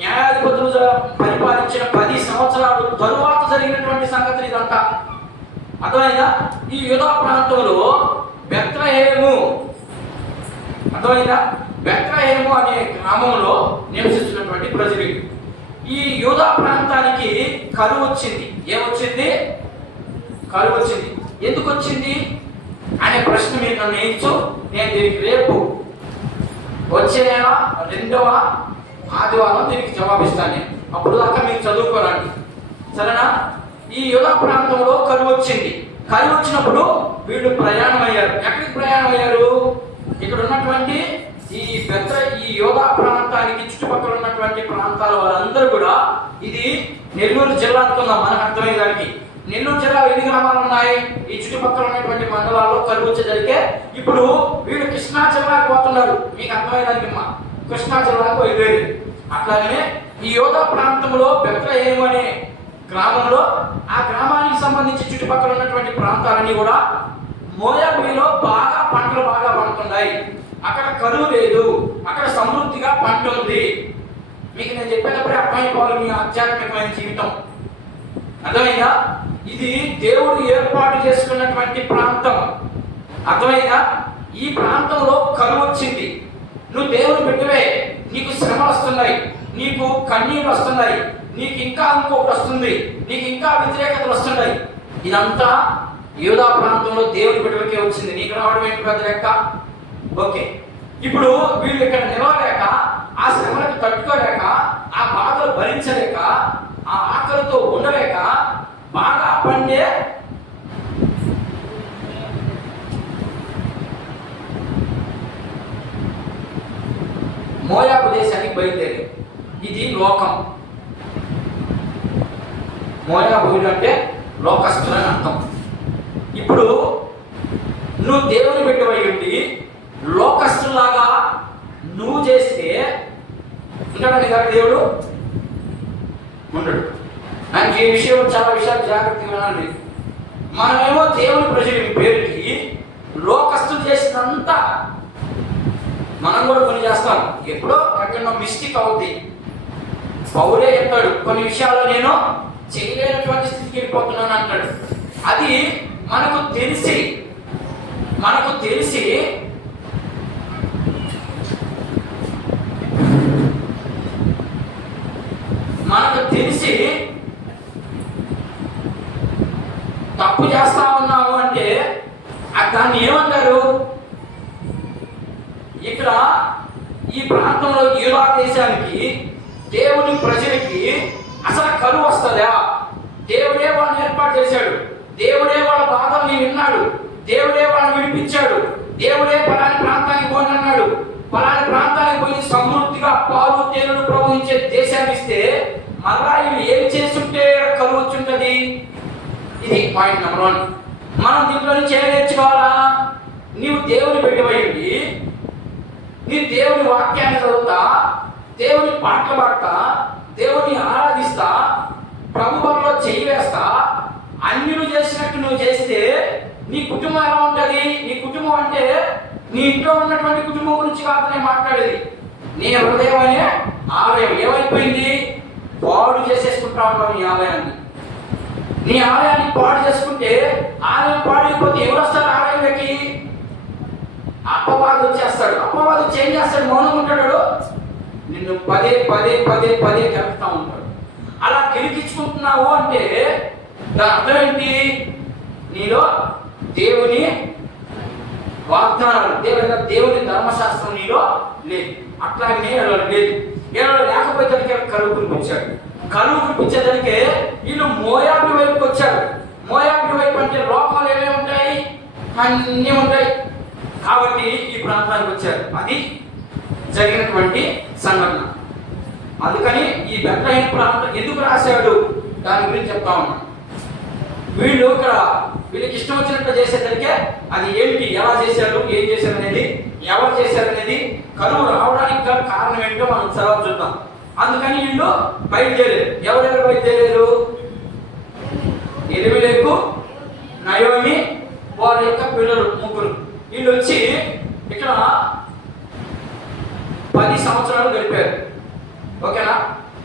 న్యాయాధిపతులు పరిపాలించిన 10 సంవత్సరాలు తరువాత జరిగినటువంటి సంగతి ఇదంతా. అర్థమైందా? ఈ యూదా ప్రాంతంలో బెత్లెహేము, అర్థమైందా? బెత్లెహేము అనే గ్రామంలో నివసిస్తున్నటువంటి ప్రజలు. ఈ యూదా ప్రాంతానికి కరువు వచ్చింది. ఏమొచ్చింది? కరువు వచ్చింది. ఎందుకు వచ్చింది అనే ప్రశ్న మీరు నన్ను వేయచ్చు. నేను దీనికి రేపు వచ్చే నెల 2వ ఆదివారం దీనికి జవాబిస్తాను. నేను అప్పుడు దాకా మీరు చదువుకోరండి, సరేనా? ఈ యూదా ప్రాంతంలో కరువు వచ్చింది. కరువు వచ్చినప్పుడు వీళ్ళు ప్రయాణం అయ్యారు. ఎక్కడికి ప్రయాణం అయ్యారు? ఇక్కడ ఉన్నటువంటి ఈ యూదా ప్రాంతానికి చుట్టుపక్కల ఉన్నటువంటి ప్రాంతాల వాళ్ళందరూ కూడా, ఇది నెల్లూరు జిల్లా అనుకుందాం మనకు అర్థమయ్యే దానికి. నెల్లూరు జిల్లా ఎన్ని గ్రామాలు ఉన్నాయి? ఈ చుట్టుపక్కల ఉన్నటువంటి మండలాల్లో కరువు వచ్చేసరికి ఇప్పుడు వీళ్ళు కృష్ణా జిల్లాకు పోతున్నారు. మీకు అర్థమయ్యేదానికి కృష్ణా జిల్లాకు వెళ్ళేది. అట్లాగనే ఈ యూదా ప్రాంతంలో బెత్లెహేము అనే గ్రామంలో, ఆ గ్రామానికి సంబంధించి చుట్టుపక్కల ఉన్నటువంటి ప్రాంతాలన్నీ కూడా మోయాబులో పంటలు బాగా పండుతున్నాయి. అక్కడ కరువు లేదు, అక్కడ సమృద్ధిగా పంట ఉంది. మీకు నేను చెప్పేటప్పుడే అర్థమైపోవాలి మీ ఆధ్యాత్మికమైన జీవితం. అర్థమైందా? ఇది దేవుడు ఏర్పాటు చేసుకున్నటువంటి ప్రాంతం. అర్థమైందా? ఈ ప్రాంతంలో కరువు వచ్చింది. నువ్వు దేవుని బిడ్డవే, నీకు శ్రమలు వస్తున్నాయి, నీకు కన్నీళ్ళు వస్తున్నాయి, నీకు ఇంకా ఇంకొకటి వస్తుంది, నీకు ఇంకా వ్యతిరేకతలు వస్తున్నాయి. ఇదంతా యూదా ప్రాంతంలో దేవుని బిడ్డలకే వచ్చింది. నీకు రావడం ఏంటి పెద్ద లెక్క? ఓకే. ఇప్పుడు వీళ్ళు ఇక్కడ నిలవలేక, ఆ శ్రమలకు తట్టుకోలేక, ఆ బాధలు భరించలేక, ఆ ఆకలితో ఉండలేక బాగా పండే మోయాబు దేశానికి బయలుదేరి. ఇది లోకం. మోయాబులు అంటే లోకస్తులని అర్థం. ఇప్పుడు నువ్వు దేవుని బిడ్డవై ఉండి లోకస్తులాగా నువ్వు చేస్తే ఉంటాడు నీ దగ్గర దేవుడు? ఉండడు. నాకు ఈ విషయం చాలా విషయాలు జాగ్రత్తగా వినాలి. మనమేమో దేవుని ప్రజల పేరుకి లోకస్తులు చేసినంతా మనం కూడా కొన్ని చేస్తాం. ఎప్పుడో ఎక్కడో మిస్టేక్ అవుద్ది. పౌలే చెప్తాడు, కొన్ని విషయాల్లో నేను చేయలేనటువంటి స్థితికి వెళ్ళిపోతున్నాను అంటాడు. అది మనకు తెలిసి తప్పు చేస్తా ఉన్నాము అంటే దాన్ని ఏమంటారు? ఇక్కడ ఈ ప్రాంతంలో యూదా దేశానికి, దేవుని ప్రజలకి అసలు కరువు వస్తుందా? దేవుడే వాళ్ళని ఏర్పాటు చేశాడు, దేవుడే వాళ్ళ బాధల్ని విన్నాడు, దేవుడే వాళ్ళని విడిపించాడు, దేవుడే పలాని ప్రాంతానికి పోయి అన్నాడు. పలాని ప్రాంతానికి పోయి సమృద్ధిగా పాలు తేనెలు ప్రవహించే దేశాన్ని ఇస్తే మళ్ళా ఇవి ఏం చేస్తుంటే కరువు వచ్చుంటది? ఇది పాయింట్ నెంబర్ 1. మనం దీంట్లో నుంచి ఏం నేర్చుకోవాలా? నీవు దేవుని బిడ్డవయ్యండి, నీ దేవుని వాక్యాన్ని చదువుతా, దేవుని పాటలు పాడతా, దేవుని ఆరాధిస్తా, ప్రభు బలలో చెయ్యి వేస్తా, అన్యులు చేసినట్టు నువ్వు చేస్తే నీ కుటుంబం ఎలా ఉంటుంది? నీ కుటుంబం అంటే నీ ఇంట్లో ఉన్నటువంటి కుటుంబం గురించి కాదు నేను మాట్లాడేది. నీ హృదయం అనే ఆలయం ఏమైపోయింది? పాడు చేసేసుకుంటా ఉన్నావు నీ ఆలయాన్ని. నీ ఆలయాన్ని పాడు చేసుకుంటే ఆలయం పాడైపోతే ఎవరు వస్తారు ఆలయంలోకి? అప్పవాడు వచ్చేస్తాడు. అప్పవాడు వచ్చి ఏం చేస్తాడు? మౌనం ఉంటాడు. నిన్ను పదే కెలుపుతా ఉంటాడు. అలా కెలికించుకుంటున్నావు అంటే దాని అర్థం ఏంటి? నీలో దేవుని వాగ్దానాలు, దేవుని ధర్మశాస్త్రం నీలో లేదు. అట్లాగే లేదు. లేకపోతే కరువు కురిపించాడు. కరువు కురిపించేదానికే వీళ్ళు మోయాబు వైపుకి వచ్చారు. మోయాబు వైపు అంటే లోకాలు ఏమేమి ఉంటాయి? అన్నీ ఉంటాయి. కాబట్టి ఈ ప్రాంతానికి వచ్చారు. అది జరిగినటువంటి సంఘటన. అందుకని ఈ బెత్లెహేము ప్రాంతం ఎందుకు రాశాడు దాని గురించి చెప్తా ఉన్నాను. వీళ్ళకి ఇష్టం వచ్చినట్టు చేసేసరికి అది ఏంటి, ఎలా చేశారు, ఏం చేశారు అనేది, ఎవరు చేశారు అనేది, కరువు రావడానికి కారణం ఏంటో మనం తర్వాత చూద్దాం. అందుకని వీళ్ళు బయలుదేరారు. ఎవరెవరు బయలుదేరారు? ఎలిమెలెకు, నయోమి, వారి యొక్క పిల్లలు ముగ్గురు. వీళ్ళు వచ్చి ఇక్కడ 10 సంవత్సరాలు గడిపారు. ఓకేనా?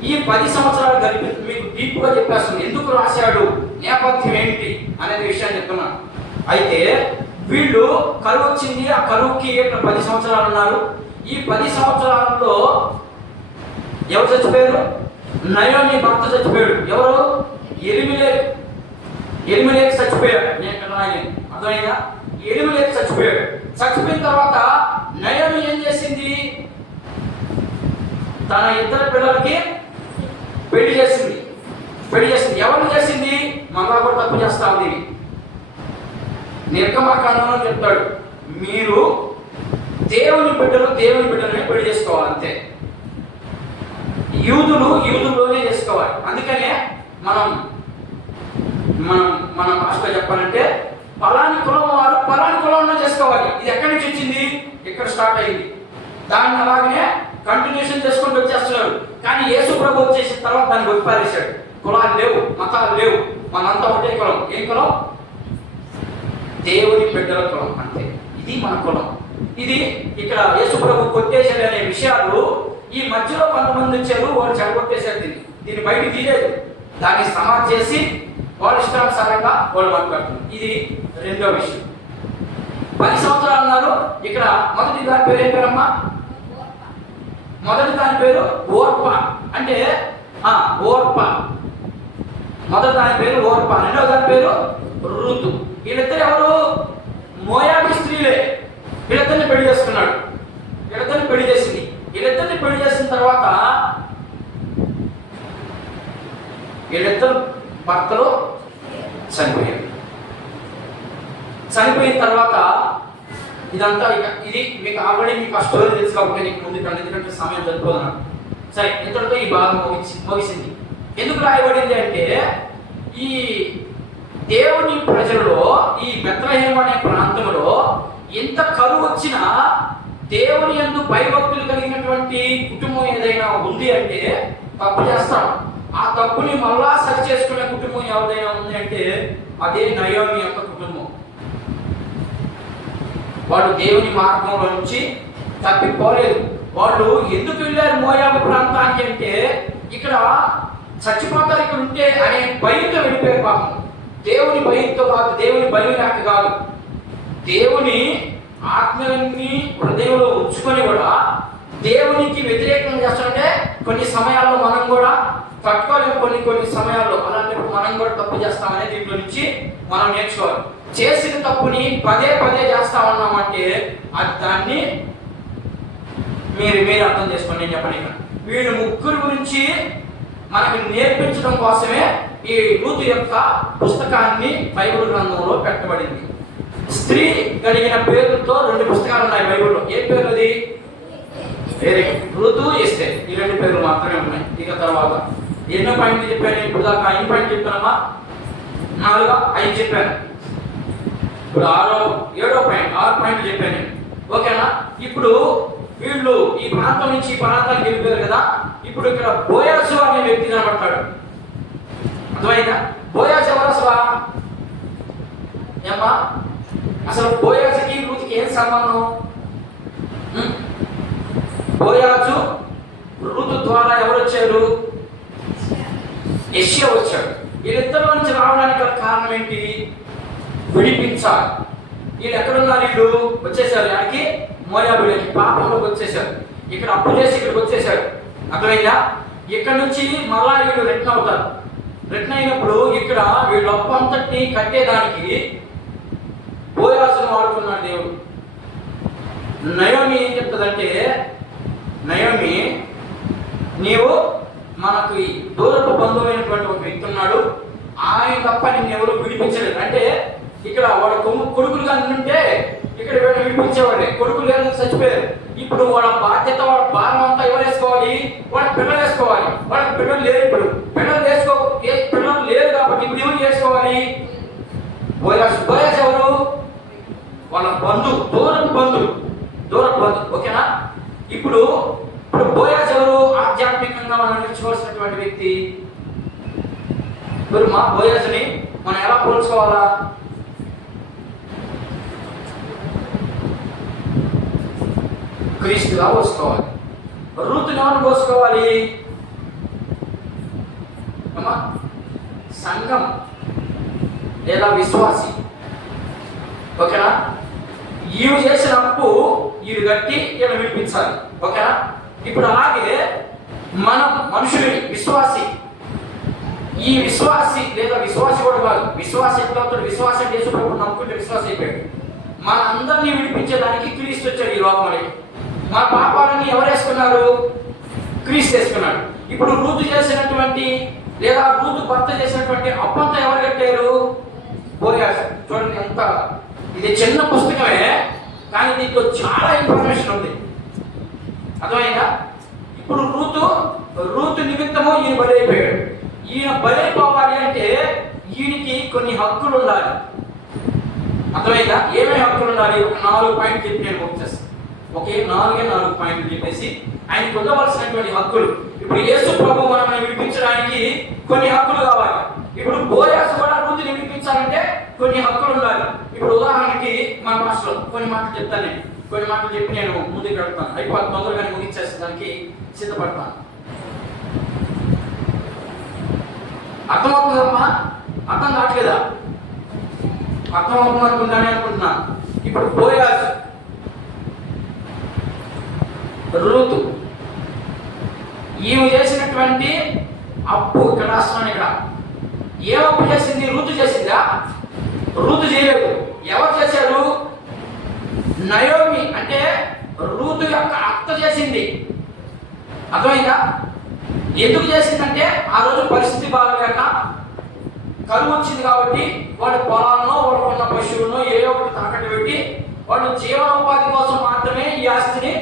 ఈ 10 సంవత్సరాలు గడిపి మీకు డీప్గా చెప్పేస్తాను ఎందుకు రాశాడు, నేపథ్యం ఏంటి అనేది విషయాన్ని చెప్తున్నాను. అయితే వీళ్ళు కరువు వచ్చింది, ఆ కరువుకి 10 సంవత్సరాలు ఉన్నారు. ఈ 10 సంవత్సరాలలో ఎవరు చచ్చిపోయారు? నయోమి భర్త చచ్చిపోయాడు. ఎవరు? ఎలిమెలెకు చచ్చిపోయాడు. అర్థమైందా? ఎలిమెలెకు చచ్చిపోయాడు. చచ్చిపోయిన తర్వాత నయోమి ఏం చేసింది? తన 2 పిల్లలకి పెళ్లి చేసింది. ఎవరు చేసింది? మళ్ళా కూడా తప్పు చేస్తా ఉంది. నిర్గమకాండంలో చెప్తాడు, మీరు దేవుని బిడ్డలనే పెళ్లి చేసుకోవాలి, అంతే. యూదులోనే చేసుకోవాలి. అందుకనే మనం భాషలో చెప్పాలంటే పలాని కులం వారు పలాని కులంలో చేసుకోవాలి. ఇది ఎక్కడి నుంచి వచ్చింది? ఇక్కడ స్టార్ట్ అయింది. దాన్ని అలాగనే కంటిన్యూషన్ చేసుకుంటూ వచ్చేస్తున్నారు. కానీ యేసు ప్రభు వచ్చేసిన తర్వాత దాన్ని గొప్పపారేశాడు. కులాలు లేవు, మతాలు లేవు, మనంతా ఒకటే కులం. ఏం కులం? దేవుని బిడ్డల కులం, అంతే. ఇది మన కులం. ఇది ఇక్కడ యేసు ప్రభు కొట్టేశాడు అనే విషయాలు ఈ మధ్యలో కొంతమంది వచ్చారు, వాళ్ళు చెడగొట్టేశారు. దీన్ని బయటికి తీయలేదు. దాన్ని సమాధి చేసి వాళ్ళు ఇష్టానుసారంగా వాళ్ళు మాట్లాడుతున్నారు. ఇది రెండో విషయం. 10 సంవత్సరాలు అన్నారు. ఇక్కడ మొదటి దాని పేరు ఏం పేరమ్మా? మొదటి దాని పేరు ఓర్ప. అంటే ఓర్ప. మొదటి దాని పేరు ఓర్ప, రెండవ దాని పేరు రుతు. వీళ్ళిద్దరు ఎవరు? మోయాబీ స్త్రీలే. వీళ్ళిద్దరిని పెళ్లి చేసుకున్నాడు. వీళ్ళిద్దరిని పెళ్లి చేసిన తర్వాత వీళ్ళిద్దరు భర్తలు చనిపోయారు. చనిపోయిన తర్వాత ఇదంతా ఇది మీకు ఆల్రెడీ మీకు ఆ స్టోరీ తెలుసు కాబట్టి నీకు ముందు ఎందుకంటే సమయం సరిపోదు. సరే, ఇంతటితో ఈ భాగం ముగిసింది. ఎందుకు రాయబడింది అంటే ఈ దేవుని ప్రజలలో ఈ బెత్లెహేము అనే ప్రాంతంలో ఎంత కరువు వచ్చినా దేవుని యందు భయభక్తులు కలిగినటువంటి కుటుంబం ఏదైనా ఉంది అంటే తప్పు చేస్తాం. ఆ తప్పుని మళ్ళా సరి చేసుకునే కుటుంబం ఎవరైనా ఉంది అంటే అదే నయోమి యొక్క కుటుంబం. వాళ్ళు దేవుని మార్గంలో నుంచి తప్పిపోలేదు. వాళ్ళు ఎందుకు వెళ్ళారు మోయాబు ప్రాంతానికి అంటే ఇక్కడ చచ్చిపోతారు ఇక్కడ ఉంటే అనే భయంతో వెళ్ళిపోయారు. పాపం దేవుని భయంతో కాదు, దేవుని భయం లేక కాదు, దేవుని ఆజ్ఞలన్నీ హృదయంలో ఉంచుకొని కూడా దేవునికి వ్యతిరేకంగా చేస్తుంటే కొన్ని సమయాల్లో మనం కూడా తట్టుకోలేము. కొన్ని సమయాల్లో అలాంటప్పుడు మనం కూడా తప్పు చేస్తామనే దీంట్లో నుంచి మనం నేర్చుకోవాలి. చేసిన తప్పుని పదే చేస్తా ఉన్నామంటే అది దాన్ని మీరు అర్థం చేసుకోండి. నేను చెప్పండి, వీళ్ళు ముగ్గురు గురించి మనకి నేర్పించడం కోసమే ఈ రూతు యొక్క పుస్తకాన్ని బైబిల్ గ్రంథంలో పెట్టబడింది. స్త్రీ కలిగిన పేరుతో 2 పుస్తకాలు ఉన్నాయి బైబిల్లో. ఏ పేరు అది? రూతు, ఎస్తేర్. ఈ 2 పేర్లు మాత్రమే ఉన్నాయి. ఇక తర్వాత ఎన్నో పాయింట్లు చెప్పాను ఇప్పుడు దాకా? 5 పాయింట్లు చెప్పానమ్మా. 4, 5 చెప్పాను. ఇప్పుడు 7వ పాయింట్, 6 పాయింట్లు చెప్పాను. ఓకేనా? ఇప్పుడు వీళ్ళు ఈ ప్రాంతం నుంచి ఈ ప్రాంతానికి వెళ్ళిపోయారు కదా. ఇప్పుడు ఇక్కడ బోయాజు అనే వ్యక్తి కనబడతాడు. అర్థమైందా? బోయాజు ఎవరు అసలు? ఏమ్మా, అసలు బోయాజుకి రూతుకి ఏం సంబంధం? బోయాజు రూతు ద్వారా ఎవరు వచ్చారు? యెషయా వచ్చాడు. వీళ్ళిద్దరి నుంచి రావడానికి కారణం ఏంటి? విడిపించాలి. వీళ్ళు ఎక్కడున్నారు? వీళ్ళు వచ్చేసారు ఆయనకి, మోయాబులకి, పాపంలోకి వచ్చేసారు. ఇక్కడ అప్పు చేసి ఇక్కడికి వచ్చేసారు. అర్థమైందా? ఇక్కడ నుంచి మళ్ళా వీళ్ళు రిటర్న్ అవుతారు. రిటర్న్ అయినప్పుడు ఇక్కడ వీళ్ళు అప్పు అంతటిని కట్టేదానికి బోయాజును వాడుకున్నాడు దేవుడు. నయోమి ఏం చెప్తుందంటే, నయోమి నీవు మనకు దూరపు బంధువైనటువంటి ఒక వ్యక్తి ఉన్నాడు, ఆయన తప్ప నిన్ను ఎవరు విడిపించలేదు. అంటే ఇక్కడ వాడు కొడుకులుగా ఉంటే ఇక్కడ వీళ్ళు విడిపించేవాడే. కొడుకులు లేరు, చచ్చిపోయారు. ఇప్పుడు వాళ్ళ బాధ్యత, వాళ్ళ భారం అంతా ఎవరు వేసుకోవాలి? వాళ్ళ పిల్లలు వేసుకోవాలి. వాళ్ళకి పిల్లలు లేరు. ఇప్పుడు పిల్లలు లేరు కాబట్టి ఇప్పుడు ఎవరు చేసుకోవాలి? బోయాజు ఎవరు? వాళ్ళ దూరపు బంధువు. ఓకేనా? ఇప్పుడు బోయాజు ఎవరు? ఆధ్యాత్మికంగా మనం నేర్చుకోవాల్సినటువంటి వ్యక్తి. మరి మా బోయాజుని మనం ఎలా పోల్చుకోవాలా? క్రీస్తుగా పోసుకోవాలి. రూతుని ఎవరు పోసుకోవాలి? సంఘం లేదా విశ్వాసి. ఓకేనా? ఈవు చేసిన అప్పు వీళ్ళు కట్టి వీళ్ళు విడిపించాలి. ఓకేనా? ఇప్పుడు అలాగే మనం మనుషుడి విశ్వాసి, ఈ విశ్వాసి లేదా విశ్వాసి కూడా కాదు, విశ్వాసి ఎట్లవుతాడు? విశ్వాసం చేసుకున్నప్పుడు నమ్ముకుంటే విశ్వాసం అయిపోయాడు. మన అందరినీ విడిపించేదానికి క్రీస్తు వచ్చాడు ఈ లోకంలోకి. మన పాపాలన్నీ ఎవరు వేసుకున్నారు? క్రీస్తు వేసుకున్నాడు. ఇప్పుడు రూతు చేసినటువంటి లేదా రూతు భర్త చేసినటువంటి అప్పంతా ఎవరు కట్టారు? బోయాజు. చూడండి ఎంత, ఇది చిన్న పుస్తకమే కానీ దీంట్లో చాలా ఇన్ఫర్మేషన్ ఉంది. అర్థమైందా? ఇప్పుడు రూతు నిమిత్తము ఈయన బలైపోయాడు. ఈయన బలైపోవాలి అంటే ఈయనకి కొన్ని హక్కులు ఉండాలి. అర్థమైందా? ఏమేమి హక్కులు ఉండాలి? ఒక 4 పాయింట్లు చెప్పి నేను వచ్చేస్తాను. ఒకే 4 పాయింట్లు చెప్పేసి ఆయనకు ఉండవలసినటువంటి హక్కులు. ఇప్పుడు యేసు ప్రభు మనల్ని విడిపించడానికి కొన్ని హక్కులు కావాలి. ఇప్పుడు బోయాజు కూడా రూతుని విడిపించాలంటే కొన్ని హక్కులు ఉండాలి. ఇప్పుడు ఉదాహరణకి మా భాషలో కొన్ని మాటలు చెప్తాను. నేను కొన్ని మాటలు చెప్పి నేను ముందుకు వెళ్తాను. అయిపోతుంది, తొందరగానే ముగించేస్తానికి సిద్ధపడతాను. అర్థమవుతుందమ్మా? అర్థం కావట్లేదా? అర్థమవుతుంది అనుకుంటానే అనుకుంటున్నా. ఇప్పుడు బోయాజు, రూతు, ఈమె చేసినటువంటి అప్పు ఇక్కడ రాస్తున్నాను. ఇక్కడ ఏం అప్పు చేసింది? రూతు చేసిందా? రూతు చేయలేదు. ఎవరు చేశారు? నయోమి అంటే రూతు యొక్క అత్త చేసింది. అర్థమైందా? ఎందుకు చేసిందంటే ఆ రోజు పరిస్థితి బాగలేక కరువు వచ్చింది కాబట్టి వాడి పొలాలను వాడు ఉన్న పశువులను ఏ ఒకటి తాకట్టు పెట్టి వాళ్ళు జీవనోపాధి కోసం మాత్రమే ఈ ఆస్తిని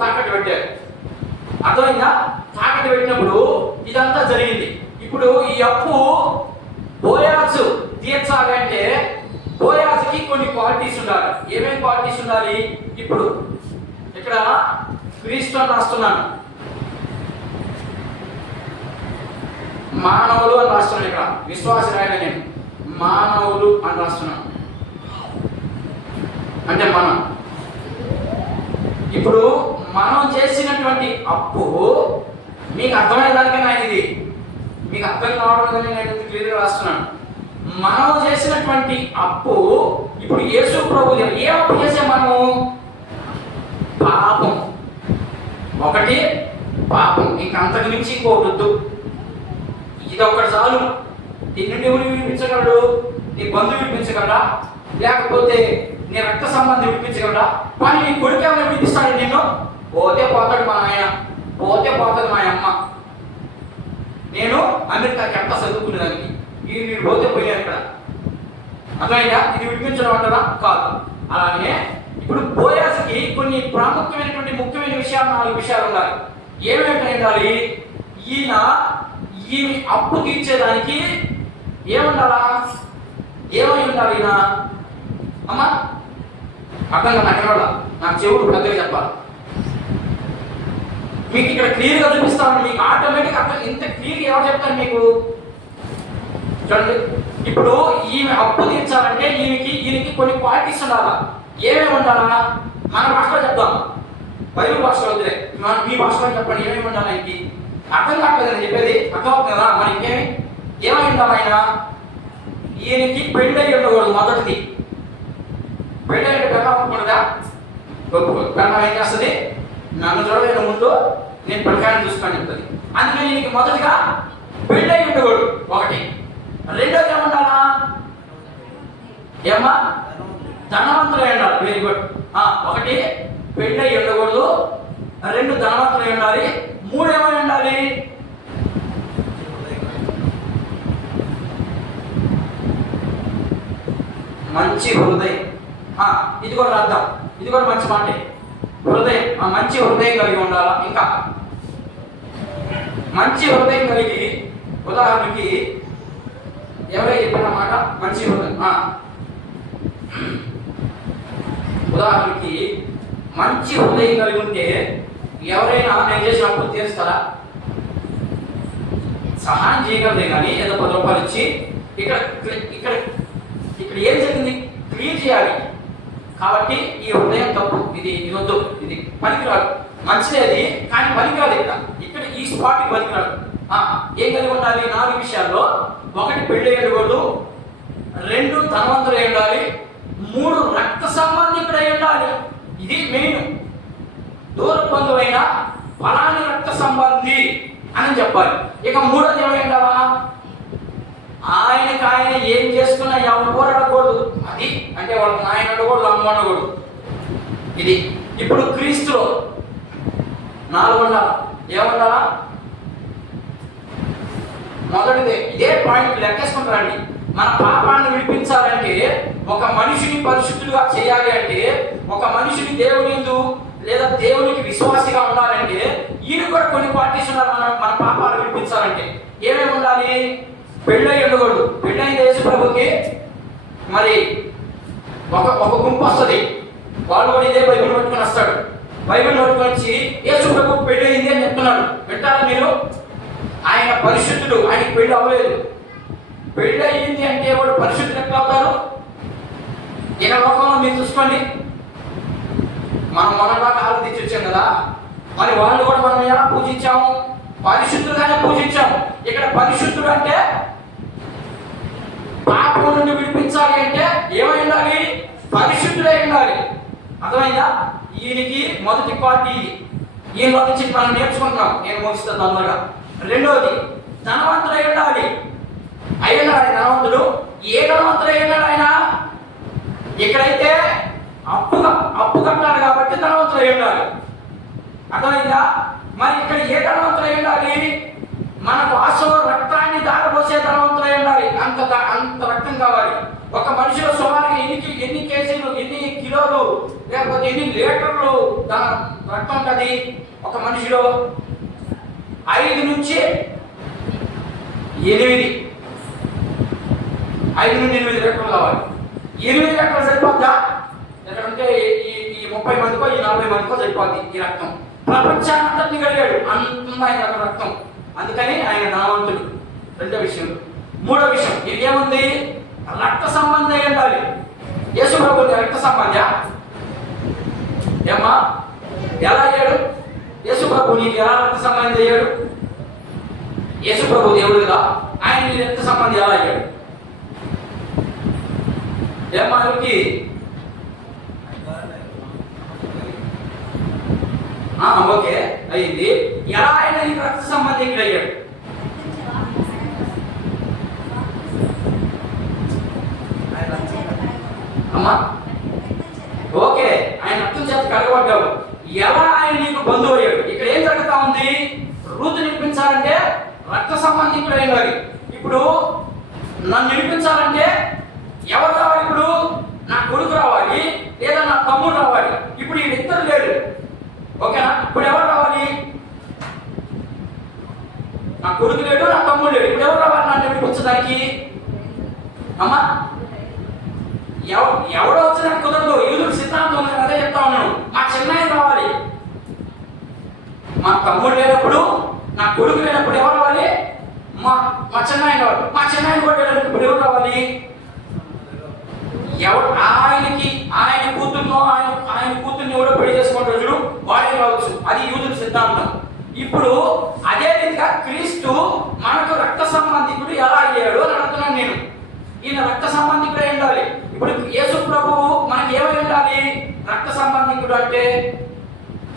తాకట్టు పెట్టారు. అర్థమైందా? తాకట్టు పెట్టినప్పుడు ఇదంతా జరిగింది. ఇప్పుడు ఈ అప్పు బోయాజు తీర్చాలంటే బోయాజుకి కొన్ని క్వాలిటీస్ ఉండాలి. ఏమేమి క్వాలిటీస్ ఉండాలి? ఇప్పుడు ఇక్కడ క్రీస్తు అని రాస్తున్నాను, మానవులు అని రాస్తున్నాను. ఇక్కడ విశ్వాస రాయలే, నేను మానవులు అని రాస్తున్నాను. అంటే మనం ఇప్పుడు మనం చేసినటువంటి అప్పు మీకు అర్థమయ్యేదానికైనా ఇది మీకు అర్థం కావడం నేను క్లియర్గా రాస్తున్నాను. మనం చేసినటువంటి అప్పు ఇప్పుడు యేసు ప్రభు ఏ అప్పు చేసే మనము? పాపం. ఒకటి పాపం, ఇంకా అంతకు మించి ఇంకోవద్దు. ఇది ఒకటి చాలు. నిన్ను ఎవరు విడిపించగలడు? నీ బంధువు విడిపించగలరా? లేకపోతే నీ రక్త సంబంధం విడిపించగలరా? కానీ నీ కొడుకు ఏమైనా విడిపిస్తాడు నిన్ను? పోతే పోతాడు మా ఆయన, పోతే పోతుంది మా అమ్మ. నేను అమెరికాకి ఎంత చదువుకునేదానికి వీడు పోతే పోయాను ఇక్కడ. అర్థమైందా? ఇది విడిపించడం అంటారా? కాదు. అలాగే ఇప్పుడు బోయాజుకి కొన్ని ప్రాముఖ్యమైనటువంటి ముఖ్యమైన విషయాలు 4 విషయాలు ఉండాలి. ఏమేమి ఉండాలి? ఈయన అప్పు తీర్చేదానికి ఏముండాలా? ఏమై ఉండాలి? ఈయన అమ్మా అర్థంగా నాకు చెవుడు పెద్దగా చెప్పాలి. మీకు ఇక్కడ క్లియర్గా చూపిస్తాను. మీకు ఆటోమేటిక్ అర్థం. ఇంత క్లియర్గా ఎవరు చెప్తారు మీకు? చూడండి, ఇప్పుడు ఈమె అప్పు తీర్చాలంటే ఈయనకి కొన్ని క్వాలిటీస్ ఉండాలా. ఏమేమి ఉండాలా? మన భాషలో చెప్తాం, బైబిల్ భాషలో వద్దులే, మీ భాషలో చెప్పండి. ఏమేమి ఉండాలి? ఆయనకి అర్థం కావట్లేదని చెప్పేది. అర్థమవుతుంది కదా? మరి ఏమై ఉండాలి? ఈయనకి పెళ్ళై ఉండకూడదు. మొదటిది పెళ్ళి అంటే పెళ్ళ అవ్వకూడదా? పెళ్ళ ఏం చేస్తుంది? నన్ను చూడలేని ముందు నేను పిల్లకాయని చూసుకొని చెప్తుంది. అందుకని ఈయనకి మొదటిగా పెళ్ళై ఉండకూడదు. ఒకటి. రెండోది ఏముండాలా? ఏమ్మా? ధనవంతులై ఉండాలి. Very good. ఒకటి పెళ్ళై ఉండకూడదు, 2 ధనవంతులై ఉండాలి, 3 ఏమై ఉండాలి? మంచి హృదయం. ఇది కూడా రాద్దాం, ఇది కూడా మంచి మాట. హృదయం, మంచి హృదయం కలిగి ఉండాలా. ఇంకా మంచి హృదయం కలిగి, ఉదాహరణకి ఎవరైతే చెప్పిన మాట మంచి హృదయం. ఉదాహరణకి మంచి హృదయం కలిగి ఉంటే ఎవరైనా నేను చేసిన అప్పు తీరుస్తారా? సహాయం చేయగలదే కానీ ఏదో 10 రూపాయలు ఇచ్చి ఇక్కడ ఇక్కడ ఇక్కడ ఏం జరిగింది క్లియర్ చేయాలి. కాబట్టి ఈ హృదయం తప్పు, ఇది వద్దు, ఇది పనికిరాదు. మంచిదేది కానీ పనికిరాదు. ఇక్కడ ఈ స్పాట్కి పనికిరాదు. ఏం కలిగి ఉండాలి? 4 విషయాల్లో. 1 పెళ్ళి ఉండకూడదు, 2 ధనవంతులై ఉండాలి, 3 రక్త సంబంధికుడై ఉండాలి. ఇది మెయిన్. దూర బంధువైన ఫలాని రక్త సంబంధి అని చెప్పాలి. ఇక మూడోది ఏమైందావా, ఆయన ఏం చేసుకున్నా ఎవరు అడగకూడదు. అది అంటే వాళ్ళ నాయన అడగకూడదు, అమ్మ అడగకూడదు. ఇది ఇప్పుడు క్రీస్తులో 4 ఉండాలి. ఏముండాలా? మొదటిదే ఇదే పాయింట్ లెక్కేసుకుంటారండి. మన పాపాన్ని విడిపించాలంటే, ఒక మనిషిని పరిశుద్ధులుగా చేయాలి అంటే, ఒక మనిషిని దేవుని యందు లేదా దేవునికి విశ్వాసిగా ఉండాలంటే, ఈయన కూడా కొన్ని క్వాలిటీస్ ఉండాలి. మన పాపాలు విడిపించాలంటే ఏమేమి ఉండాలి? పెళ్ళై ఉండకూడదు. పెళ్ళైన యేసు ప్రభుకి మరి ఒక గుంపు వస్తుంది, వాళ్ళు కూడా ఇదే బైబిల్ పట్టుకొని వస్తాడు. బైబిల్ పట్టుకొని వచ్చి యేసు ప్రభు పెళ్ళయింది అని చెప్తున్నాడు. వింటారా మీరు? ఆయన పరిశుద్ధుడు, ఆయనకి పెళ్ళి అవ్వలేదు. పెళ్ళి అయ్యింది అంటే వాడు పరిశుద్ధులు ఎట్లా అవుతారు? ఈయన లోకంలో మీరు చూసుకోండి, మనం మనలాగా ఆలోచించి వచ్చాం కదా, మరి వాళ్ళు కూడా మనం ఎలా పూజించాము? పరిశుద్ధులుగానే పూజించాము. ఇక్కడ పరిశుద్ధుడు అంటే పాపం నుండి విడిపించాలి అంటే ఏమై ఉండాలి? పరిశుద్ధుడై ఉండాలి. అర్థమైందా? ఈయనకి మొదటి పార్టీ ఇది. ఈయనలో నుంచి మనం నేర్చుకుంటున్నాం. నేను ముగిస్తాను తొందరగా. రెండవది, ధనవంతుడై ఉండాలి. అయ్యున్నాడు ఆయన ధనవంతుడు. ఏ ధనవంతుడై ఉన్నాడు ఆయన? ఇక్కడైతే అప్పు కట్టాడు కాబట్టి ధనవంతుడై ఉండాలి. అర్థమైందా? మరి ఇక్కడ ఏ ధనవంతుడై ఉండాలి? మన వాసన రక్తాన్ని దారపోసే ధనవంతుడై ఉండాలి. అంత రక్తం కావాలి. ఒక మనిషిలో సుమారుగా ఎన్ని కేజీలు, ఎన్ని కిలోలు, లేకపోతే ఎన్ని లీటర్లు రక్తం ఉంటుంది ఒక మనిషిలో? 5 నుంచి 8 లీటర్లు కావాలి. 8 లీటర్లు సరిపోద్దా? ఎందుకంటే ఈ 30 మందికో ఈ 40 మందికో సరిపోద్ది ఈ రక్తం. ప్రపంచాన్ని కలిగాడు అంత ఆయన రక్తం. అందుకని ఆయన ధనవంతుడు. రెండో విషయం. మూడో విషయం, ఇదేముంది? రక్త సంబంధం అయి ఉండాలి. యేసు ప్రభు రక్త సంబంధ ఏమ్మా ఎలా అయ్యాడు? యేసు ప్రభు నీకు ఎలా రక్త సంబంధం అయ్యాడు? యేసు ప్రభు దేవుడుగా ఆయన నీ రక్త సంబంధం ఎలా అయ్యాడు? ఏమ్మా ఎవరికి? ఓకే అయింది. ఎలా ఆయన నీకు రక్త సంబంధికుడు అయ్యాడు? అమ్మా ఓకే, ఆయన రక్తం చేత కడగబడ్డావు. ఎలా ఆయన నీకు బంధువు అయ్యాడు? ఇక్కడ ఏం జరుగుతా ఉంది? రూతు నిలిపించాలంటే రక్త సంబంధికుడు అయినాడు. ఇప్పుడు నన్ను నిలిపించాలంటే ఎవరు రావాలి? ఇప్పుడు నా కొడుకు రావాలి లేదా నా తమ్ముడు రావాలి. ఇప్పుడు వీళ్ళిద్దరు లేరు. ఓకేనా? ఇప్పుడు ఎవరు రావాలి? నా కొడుకు లేడు, నా తమ్ముడు లేడు. ఇప్పుడు ఎవరు రావాలి నన్ను నిలిపించడానికి? అమ్మా ఎవడో వచ్చినట్టు కుదరదు. యూదుల సిద్ధాంతం ఉంది, అదే చెప్తా ఉన్నాను. మా చిన్నయ్య రావాలి. మా తమ్ముడు లేనప్పుడు, నా కొడుకు లేనప్పుడు ఎవరు రావాలి? మా చిన్నయ్య రావాలి. మా చిన్నయ్య కూడా లేనప్పుడు ఎవరు రావాలి? ఆయన కూతుర్ని ఎవడో పెళ్లి చేసుకుంటాడు చూడు, వాడే రావచ్చు. అది యూదుల సిద్ధాంతం. ఇప్పుడు అదే విధంగా క్రీస్తు మనకు రక్త సంబంధికుడు ఎలా అయ్యాడు అని అడుగుతున్నాను నేను. ఈయన రక్త సంబంధికుడు అయి ఉండాలి. ఇప్పుడు యేసు ప్రభువు మనకి ఏమై ఉండాలి? రక్త సంబంధికుడు అంటే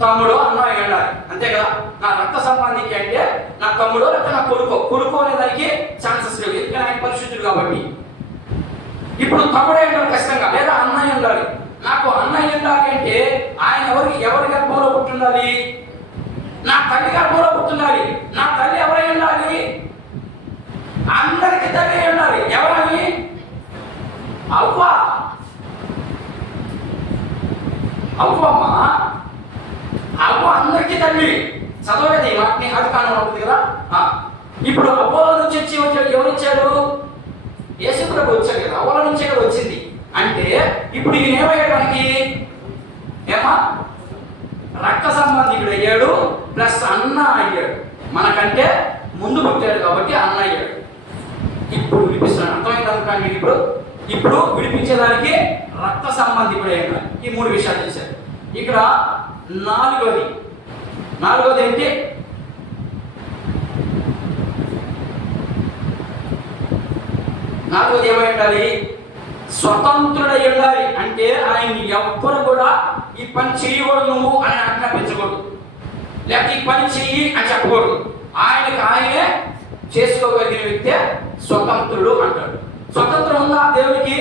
తమ్ముడు, అన్న అయి ఉండాలి. అంతే కదా? నా రక్త సంబంధికి అంటే నా తమ్ముడు లేకపోతే నా కొడుకు అనే దానికి ఛాన్సెస్ లేవు, ఎందుకంటే ఆయన పరిశుద్ధుడు కాబట్టి. ఇప్పుడు తమ్ముడే ఉండాలి ఖచ్చితంగా, లేదా అన్నయ్య ఉండాలి. నాకు అన్నయ్య ఉండాలి అంటే ఆయన ఎవరి గర్భంలో పుట్టుండాలి? నా తల్లి గర్భంలో పుట్టుండాలి. నా తల్లి ఎవరై ఉండాలి? అందరికి తల్లి ఉండాలి. ఎవరని? అవ్వ. అవ్వమ్మ, అవ్వ అందరికి తల్లి. చదవలేదు ఈ వాటిని, అది కానుంది కదా. ఇప్పుడు అవ్వల నుంచి ఎవరు వచ్చాడు? యేసు ప్రభు వచ్చాడు కదా, అవ్వల నుంచే కదా వచ్చింది. అంటే ఇప్పుడు ఈయన ఏమయ్యాడు మనకి? ఏమా రక్త సంబంధికుడు అయ్యాడు, ప్లస్ అన్న అయ్యాడు. మనకంటే ముందు పుట్టాడు కాబట్టి అన్న అయ్యాడు. ఇప్పుడు విడిపిస్తున్నాడు. అర్థమైంది అనుకోండి. ఇప్పుడు విడిపించేదానికి రక్త సంబంధికుడు అయ్యాడు. ఈ 3 విషయాలు చేశారు. ఇక్కడ నాలుగోది ఏంటి? నాలుగోది ఏమై ఉండాలి? స్వతంత్రుడై ఉండాలి. అంటే ఆయన ఎవ్వరు కూడా ఈ పని చేయకూడదు నువ్వు అని ఆజ్ఞాపించకూడదు, లేకపోతే ఈ పని చెయ్యి అని చెప్పకూడదు. ఆయనకి ఆయనే చేసుకోగలిగిన వ్యక్తే స్వతంత్రుడు అంటాడు. స్వతంత్రం ఉందా దేవునికి?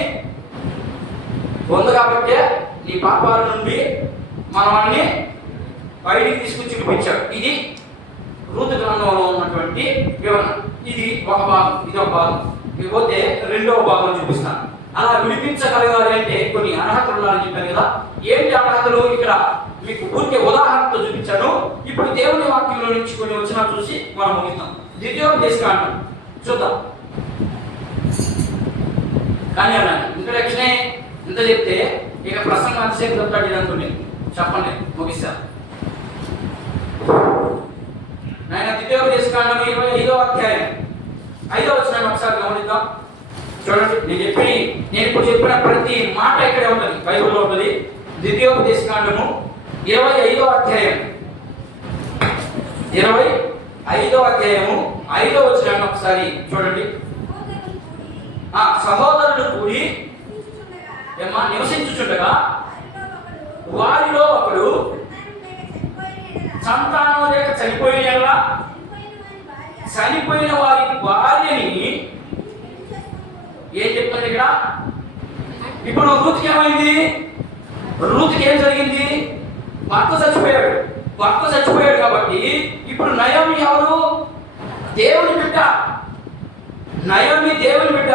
ఉంది. కాబట్టి నీ పాపాల నుండి మనల్ని బయటికి తీసుకొచ్చి చూపించాడు. ఇది రూతు గ్రంథంలో ఉన్నటువంటి వివరణ. ఇది ఒక భాగం, ఇది ఒక భాగం. ఇకపోతే రెండవ భాగం చూపిస్తాను. అలా విడిపించగలగాలి అంటే కొన్ని అర్హతలు ఉన్నారని చెప్పాను కదా. ఏంటి అర్హతలు? ఇక్కడ మీకు ఊరికే ఉదాహరణతో చూపించాను. ఇప్పుడు దేవుని వాక్యంలో నుంచి కొన్ని వచ్చినా చూసి మనం ముగిస్తాం. ద్వితీయోపదేశకాండం చూద్దాం. కానీ ఇంట్రడక్షనే ఇంత చెప్తే ఇక ప్రసంగం అంతసేపు చెప్తాడు అనుకుని చెప్పండి, ముగిస్తాను. ఆయన ద్వితీయోపదేశకాండం 25వ అధ్యాయం 5వ వచనాన్ని ఒకసారి గమనిద్దాం. చూడండి, నేను ఇప్పుడు చెప్పిన ప్రతి మాట ఇక్కడే ఉంటుంది, బైబిల్లో ఉంటుంది. ద్వితీయోపదేశకాండము 25వ అధ్యాయం 25వ అధ్యాయము 5వ వచనాన్ని ఒకసారి చూడండి. సహోదరులు కూడి నివసించుచుండగా వారిలో ఒకడు సంతానం లేక చనిపోయిన వారి భార్యని ఏం చెప్తుంది ఇక్కడ? ఇప్పుడు రూతుకి ఏమైంది? రూతుకి ఏం జరిగింది? భర్త చచ్చిపోయాడు కాబట్టి ఇప్పుడు నయోమి ఎవరు? దేవుని బిడ్డ. నయోమి దేవుని బిడ్డ.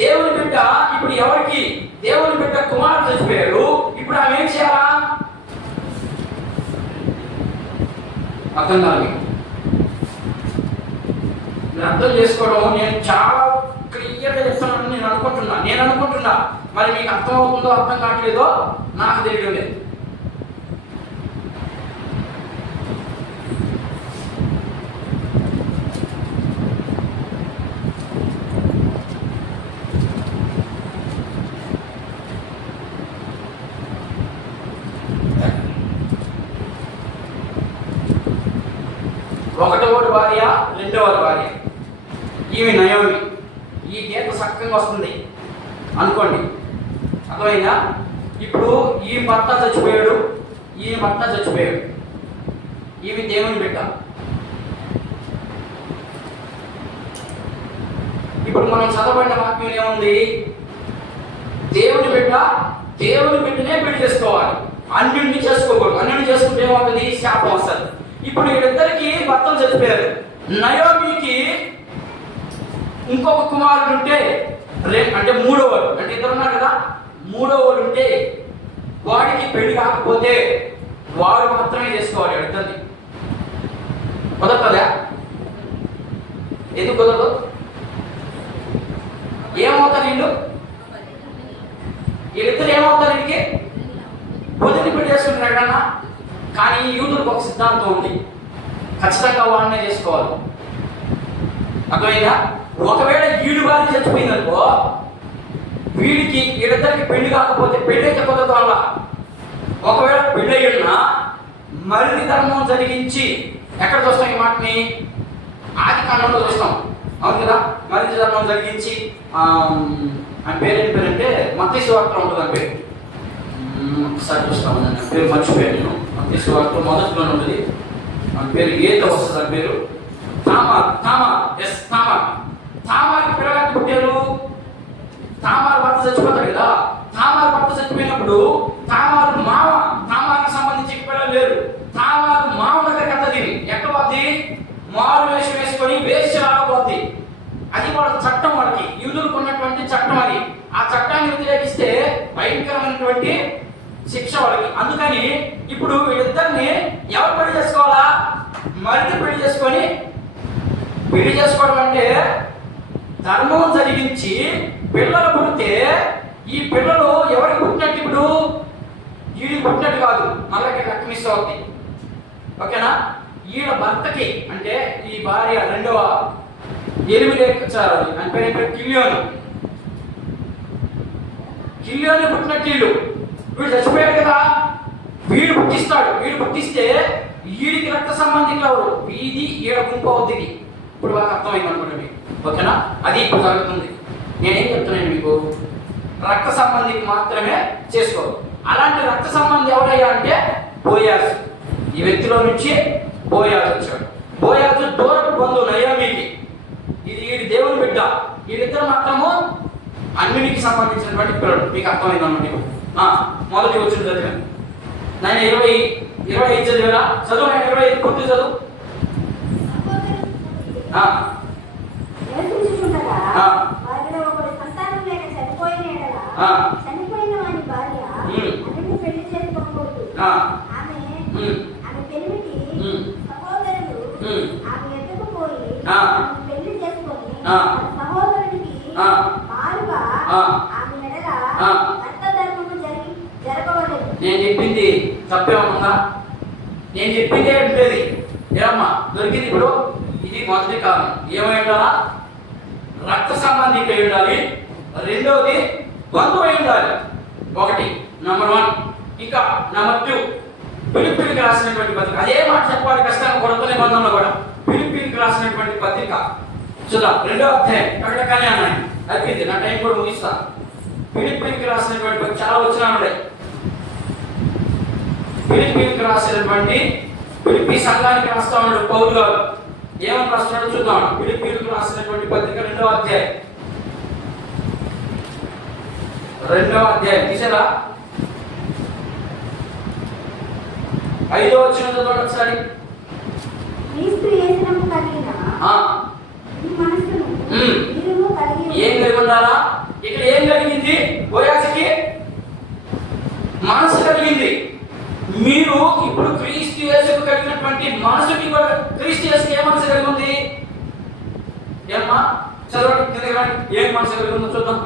దేవుని బిడ్డ ఇప్పుడు ఎవరికి? దేవుని బిడ్డ కుమారుడు చచ్చిపోయాడు. ఇప్పుడు ఆమె ఏం చేయాలా? అర్థం కాదు. అర్థం చేసుకోవడం నేను చాలా క్లియర్గా చెప్తున్నాను. నేను అనుకుంటున్నా మరి మీకు అర్థం అవుతుందో అర్థం కావట్లేదో నాకు తెలియడం లేదు. ఒకటోవాడి భార్య, రెండోవాడి భార్య ఈమె నయోమి. ఈ గీత చక్కగా వస్తుంది అనుకోండి, అర్థమైందా? ఇప్పుడు ఈ భర్త చచ్చిపోయాడు, ఈమె దేవుని బిడ్డ. ఇప్పుడు మనం చదవబడిన వాక్యం ఏముంది? దేవుని బిడ్డనే పెళ్లి చేసుకోవాలి, అన్యుడిని చేసుకోకూడదు. అన్యుడిని చేసుకుంటే ఏమవుతుంది? శాపం వస్తుంది. ఇప్పుడు వీళ్ళిద్దరికి భర్తలు చచ్చిపోయారు. నయోమికి ఇంకొక కుమారుడు ఉంటే, అంటే మూడోవాడు, అంటే ఇద్దరు ఉన్నారు కదా, మూడోవాడు ఉంటే వాడికి పెళ్లి కాకపోతే వాడు మాత్రమే చేసుకోవాలి. ఇద్దరిని కుదరదా? ఎందుకు కుదరదు? ఏమవుతారు వీళ్ళిద్దరు ఏమవుతారు? వీడికి వదిలి పెళ్లి చేసుకుంటున్నాడు కన్నా. కానీ యూదులకు ఒక సిద్ధాంతం ఉంది, ఖచ్చితంగా వాడినే చేసుకోవాలి. అర్థమైందా? ఒకవేళ వీడి భార్య చచ్చిపోయిందనుకో, వీళ్ళిద్దరికి పెళ్లి కాకపోతే పెళ్లి అయితే కుదరదు వల్ల. ఒకవేళ పెళ్ళి ఉన్నా మరిది ధర్మం జరిగించి, ఎక్కడ చూస్తాం ఈ మాటని? ఆది కాండంలో చూస్తాం, అవును కదా. మరిది ధర్మం జరిగించి ఆయన పేరేంటే మత్తయి సువార్త ఉంటుంది. అని పేరు ఒకసారి చూస్తాం, పేరు మర్చిపోయాను నేను. మత్తయి సువార్త మొదట్లోనే ఉంటుంది. ఆ పేరు ఏదో వస్తుంది. ఆ పేరు తామార్కి పిల్లలకి పుట్టారు. తామారు భర్త చచ్చిపోతాడు కదా. తామారు భర్త చచ్చిపోయినప్పుడు తామారుకి సంబంధించి పిల్లలు లేరు. తామారు మామ దగ్గరికి వెళ్తుంది. ఎక్కడ పోద్ది? మారు వేషం వేసుకొని వేశ్యలాగా పోద్ది. అది వాళ్ళ చట్టం, వాళ్ళకి యూదులకు ఉన్నటువంటి చట్టం. అది ఆ చట్టాన్ని వ్యతిరేకిస్తే భయంకరమైనటువంటి శిక్ష వాళ్ళకి. అందుకని ఇప్పుడు వీళ్ళిద్దరిని ఎవరు పెళ్లి చేసుకోవాలా? మరిది పెళ్లి చేసుకోవడం అంటే ధర్మం జరిగించి పిల్లలు పుడితే ఈ పిల్లలు ఎవరికి పుట్టినట్టు? ఇప్పుడు వీడికి పుట్టినట్టు కాదు, మళ్ళీ రక్తమిస్ అవుతుంది. ఓకేనా? ఈయన భర్తకి, అంటే ఈ భార్య రెండవ అంటే కిలియోని పుట్టినట్టు వీడు చచ్చిపోయాడు కదా, వీడు పుట్టిస్తే వీడికి రక్త సంబంధికులు ఎవరు? వీధి ఈడ గుంపు అవుతుంది. ఇప్పుడు బాగా అర్థమైంది అనుకోండి. ఓకేనా? అది ఇప్పుడు జరుగుతుంది. నేనేం చెప్తున్నాను మీకు, రక్త సంబంధికి మాత్రమే చేసుకోవాలి. అలాంటి రక్త సంబంధి ఎవరయ్యా అంటే బోయాజు. ఈ వ్యక్తిలో నుంచి బోయాజు వచ్చాడు. బోయాజు దూరపు బంధువు నయోమికి. ఇది దేవుని బిడ్డ. వీళ్ళిద్దరు మాత్రము అన్నిటికి సంబంధించినటువంటి పిల్లలు. మీకు అర్థమైందన్నమాట. మొదటి వచ్చిన చదివాను నేను 25 చదివారా? చదువు. నేను 25 పూర్తి చదువు. వారిలో ఒకడు సంతానం లేక చనిపోయిన ఎడల చనిపోయిన వాని భార్య అతన్ని పెళ్లి చేసుకోకూడదు. ఆమె పెళ్లికి సహోదరుడు ఆమె ఎద్దకు పోయి పెళ్లి చేసుకొని సహోదరునికి మారుగా ఆమె ఎడల రక్తధర్మము జరగవలేదు. నేను చెప్పింది తప్పేమన్నా? నేను చెప్పింది ఏంటది ఏమమ్మా దొరికింది. ఇప్పుడు ఇది మొదటి కారణం. ఏమై ఉండాలా? రక్త సంబంధికి అయి ఉండాలి. రెండవది బంధువు అయి ఉండాలి. ఒకటి నంబర్ 1. ఇంకా నంబర్ 2 ఫిలిప్పీలకు రాసినటువంటి పత్రిక. అదే మాట చెప్పాలి కష్టంగా కొరత నిబంధనలో కూడా. ఫిలిప్పీలకు రాసినటువంటి పత్రిక చూద్దాం. 2వ అధ్యాయం. అక్కడ కానీ అన్నాయి అయిపోయింది. నా టైం కూడా ముగిస్తా. ఫిలిప్పీలకు రాసినటువంటి పత్రిక చాలా వచ్చినా ఉన్నాయి. ఫిలిప్పీలకు రాసినటువంటి ఫిలిప్పీ సంఘానికి రాస్తా ఉన్నాడు పౌలు గారు. ఏమని రాస్తున్నాడో చూద్దాం. ఫిలిప్పీలకు రాసినటువంటి పత్రిక 2వ అధ్యాయం. 2వ అధ్యాయం తీసారా? 5వ వచనం చదవండి ఒకసారి. క్రీస్తు యేసునందు కలిగిన ఈ మనసును మీరును కలిగి ఏం కలిగి ఉండాలా? ఇక్కడ ఏం కలిగింది? బోయాజుకి మనసు కలిగింది. మీరు ఇప్పుడు క్రీస్తు యేసుకు కలిగినటువంటి మనసుకి కూడా క్రీస్తు యేసుకి ఏ మనసు కలిగి ఉంది? ఏమ్మా చదవండి. ఏం మనసు కలిగి ఉందో చూద్దాం.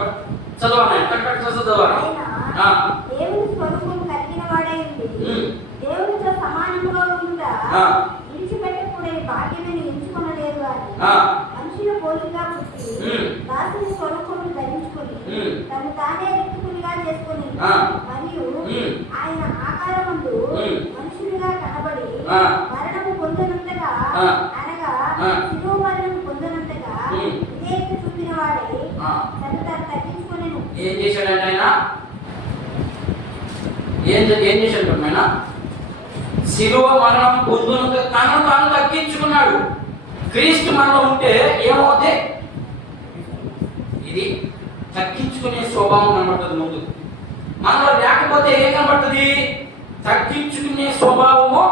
చదవాలి. చదవాలి. దేవుని స్వరూపం కలిగిన వాడై ఉండి దేవునితో సమానంగా ఉండుట విడిచిపెట్టకూడని భాగ్యమని ఎంచుకొనలేదు అని మనుషుల పోలికగా పుట్టి దాసుని స్వరూపమును ధరించుకొని తను తానే రిక్తునిగా చేసుకొని మరియు ఆయన ఆకారమందు మనుషునిగా కనబడి మరణము పొందనంతగా అనగా శిలువ మరణము పొందనంతగా విధేయత చూపిన వాడై తను తాను తగ్గించుకొనెను. ఏం చేశాడంటే ఆయన? ఏం చేశాడు ఆయన? శిలువ మరణం పొందునంత తనను తాను తగ్గించుకున్నాడు. క్రీస్తు మనలో ఉంటే ఏమవుతుంది? ఇది తగ్గించుకునే స్వభావం కనబడుతుంది. ముందు మనలో లేకపోతే ఏం కనబడుతుంది? తగ్గించుకునే స్వభావము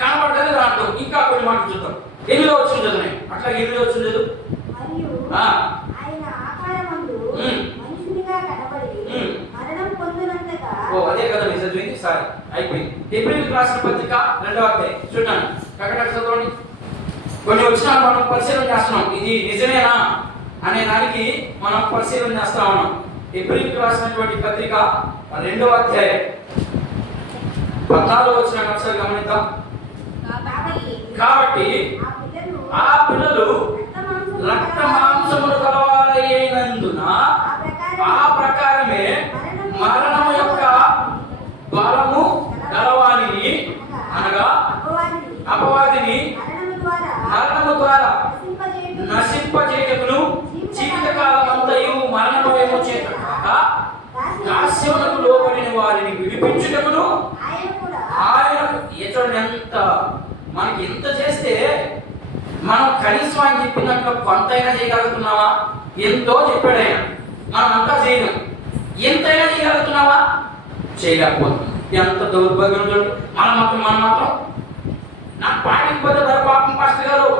కనబడుతుంది. దాంట్లో ఇంకా కొన్ని మాటలు చూద్దాం. 8వ వచనం చదువు. అట్లా 8వ వచనం చదువు. మరియు ఆయన ఆకారమందు మనుషునిగా కనబడి మరణం పొందినంతగా. అదే కదా మీరు చదివింది. సారీ అయిపోయింది. హెబ్రీయులకు రాసిన పత్రిక 2వ అధ్యాయం చూడండి. అక్కడ చదవండి. కొన్ని వచనాలు మనం పరిశీలన చేస్తున్నాం. ఇది నిజమేనా అనే దానికి మనం పరిశీలన చేస్తా ఉన్నాం. హెబ్రీయులకు రాసినటువంటి పత్రిక 2వ అధ్యాయం 14వ వచనాన్ని ఒకసారి గమనిద్దాం. కాబట్టి ఆ పిల్లలు రక్త మాంసములు కలవారైనందున ఆ ప్రకారమే మరణము యొక్క బలము గలవానిని అనగా అపవాదిని మరణము ద్వారా నశింపజేయకును జీవితకాలం అంతయు మరణమేమో చేత కాక దాస్యమునకు లోబడిన వారిని విడిపించుటకును ఆయన ఇతరుడు ఎంత మనకి ఎంత చేస్తే మనం కనీసం ఆయన చెప్పినట్లు కొంతైనా చేయగలుగుతున్నావా? ఎంతో చెప్పాడు ఆయన. మనం అంతా చేయలేం. ఎంతైనా చేయగలుగుతున్నావా? చేయలేకపోతున్నాం. ఎంత దౌర్భాగ్యం చూడండి. మనం మాత్రం నాకు పాటికి పోతే పాపం పాస్టర్ గారు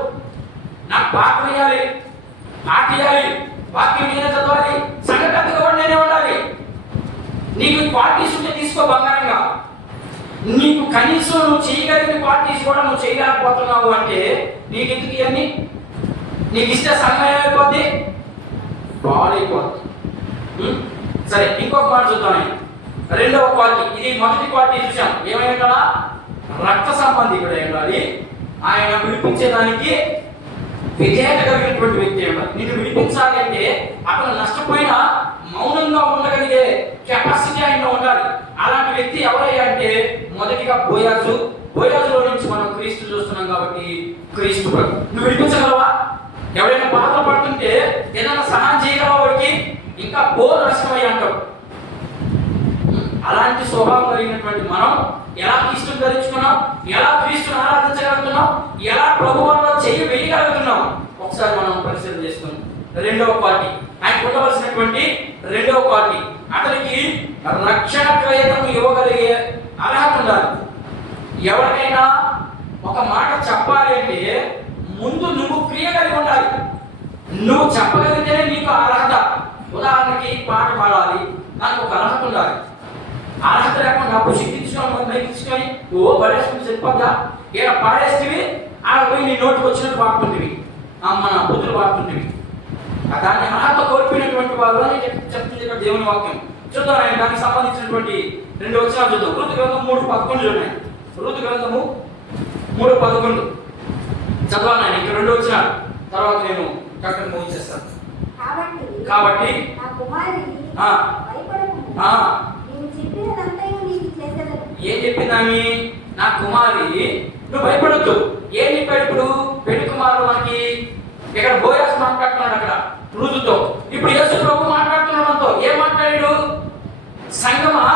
నాకు పాఠం ఇవ్వాలి, పాట ఇవ్వాలి, వాక్యం నేనే చదవాలి, సంఘటనగా కూడా నేనే ఉండాలి. నీకు క్వాలిటీస్ ఉంటే తీసుకో బంగారంగా. నీకు కనీసం నువ్వు చేయగలిగిన క్వాలిటీస్ కూడా నువ్వు చేయలేకపోతున్నావు అంటే నీకు ఎందుకు ఇవన్నీ? నీకు ఇస్తే సంఘం ఏమైపోద్ది? బాడైపోద్ది. సరే ఇంకొక మాట చూద్దాం. 2వ క్వాలిటీ. ఇది మొదటి క్వాలిటీ చూసాం. ఏమైనా కదా? రక్త సంబంధికుడు ఉండాలి. ఆయన విడిపించేదానికి విధేయత కలిగినటువంటి వ్యక్తి ఉండాలి. నిన్ను విడిపించాలి అంటే అతను నష్టపోయినా మౌనంగా ఉండగలిగే కెపాసిటీ ఆయనలో ఉండాలి. అలాంటి వ్యక్తి ఎవరయ్యా అంటే మొదటిగా బోయాజులో నుంచి మనం క్రీస్తు చూస్తున్నాం కాబట్టి క్రీస్తు. నువ్వు విడిపించగలవా? ఎవరైనా బాధలు పడుతుంటే ఏదైనా సహాయం చేయగలవా? వాడికి ఇంకా బోర్ నష్టమయ్యి అంటావు. అలాంటి స్వభావం కలిగినటువంటి మనం ఎలా క్రీస్తుని ధరించుకున్నాం, ఎలా క్రీస్తుని ఆరాధించగలుగుతున్నాం, ఎలా ప్రభువులో చెయ్యి వేయగలుగుతున్నాం ఒకసారి మనం పరిశీలన చేసుకున్నాం. రెండవ పార్టీ ఆయనకు ఉండవలసినటువంటి రెండవ పార్టీ, అతనికి రక్షణ క్రయతం ఇవ్వగలిగే అర్హత ఉండాలి. ఎవరికైనా ఒక మాట చెప్పాలి అంటే ముందు నువ్వు క్రియ కలిగి ఉండాలి. నువ్వు చెప్పగలిగితేనే నీకు అర్హత. ఉదాహరణకి పాట పాడాలి, దానికి ఒక అర్హత ఉండాలి. అర్హత లేకుండా పుష్టించుకొని ఓ పడేసుకుని చెప్పొద్దా, ఇలా పాడేస్తేవి ఆడ పోయి నీ నోటికి వచ్చినట్టు పాడుతుంటివి, మన బుద్ధులు పాడుతుంటివి. దాన్ని అర్హత కోల్పోయినటువంటి వారు అని చెప్తుంది ఇక్కడ దేవుని వాక్యం. చూద్దాం ఆయన దానికి సంబంధించినటువంటి 2 వచనాలు చూద్దాం. ఋతు గ్రంథం 3:11 ఉన్నాయి. ఋతు గ్రంథము 3:11 చదవాలి ఆయన. ఇక్కడ 2 వచనాలు తర్వాత నేను చక్కగా ముగించేస్తాను. కాబట్టి నా కుమారుని భయపడకుము, నేను చెప్పినదంతయు నీకు చేసేదను. ఏం చెప్పిందామి? నా కుమారి నువ్వు భయపడొద్దు. ఏం చెప్పాడు ఇప్పుడు? పెళ్లి కుమారుడు మనకి ఇక్కడ బోయాస్ మాట్లాడుతున్నాడు అక్కడ ఋతుతో. ఇప్పుడు యేసు ప్రభు మాట్లాడుతున్నాడు మనతో. ఏం మాట్లాడాడు? సంగమా,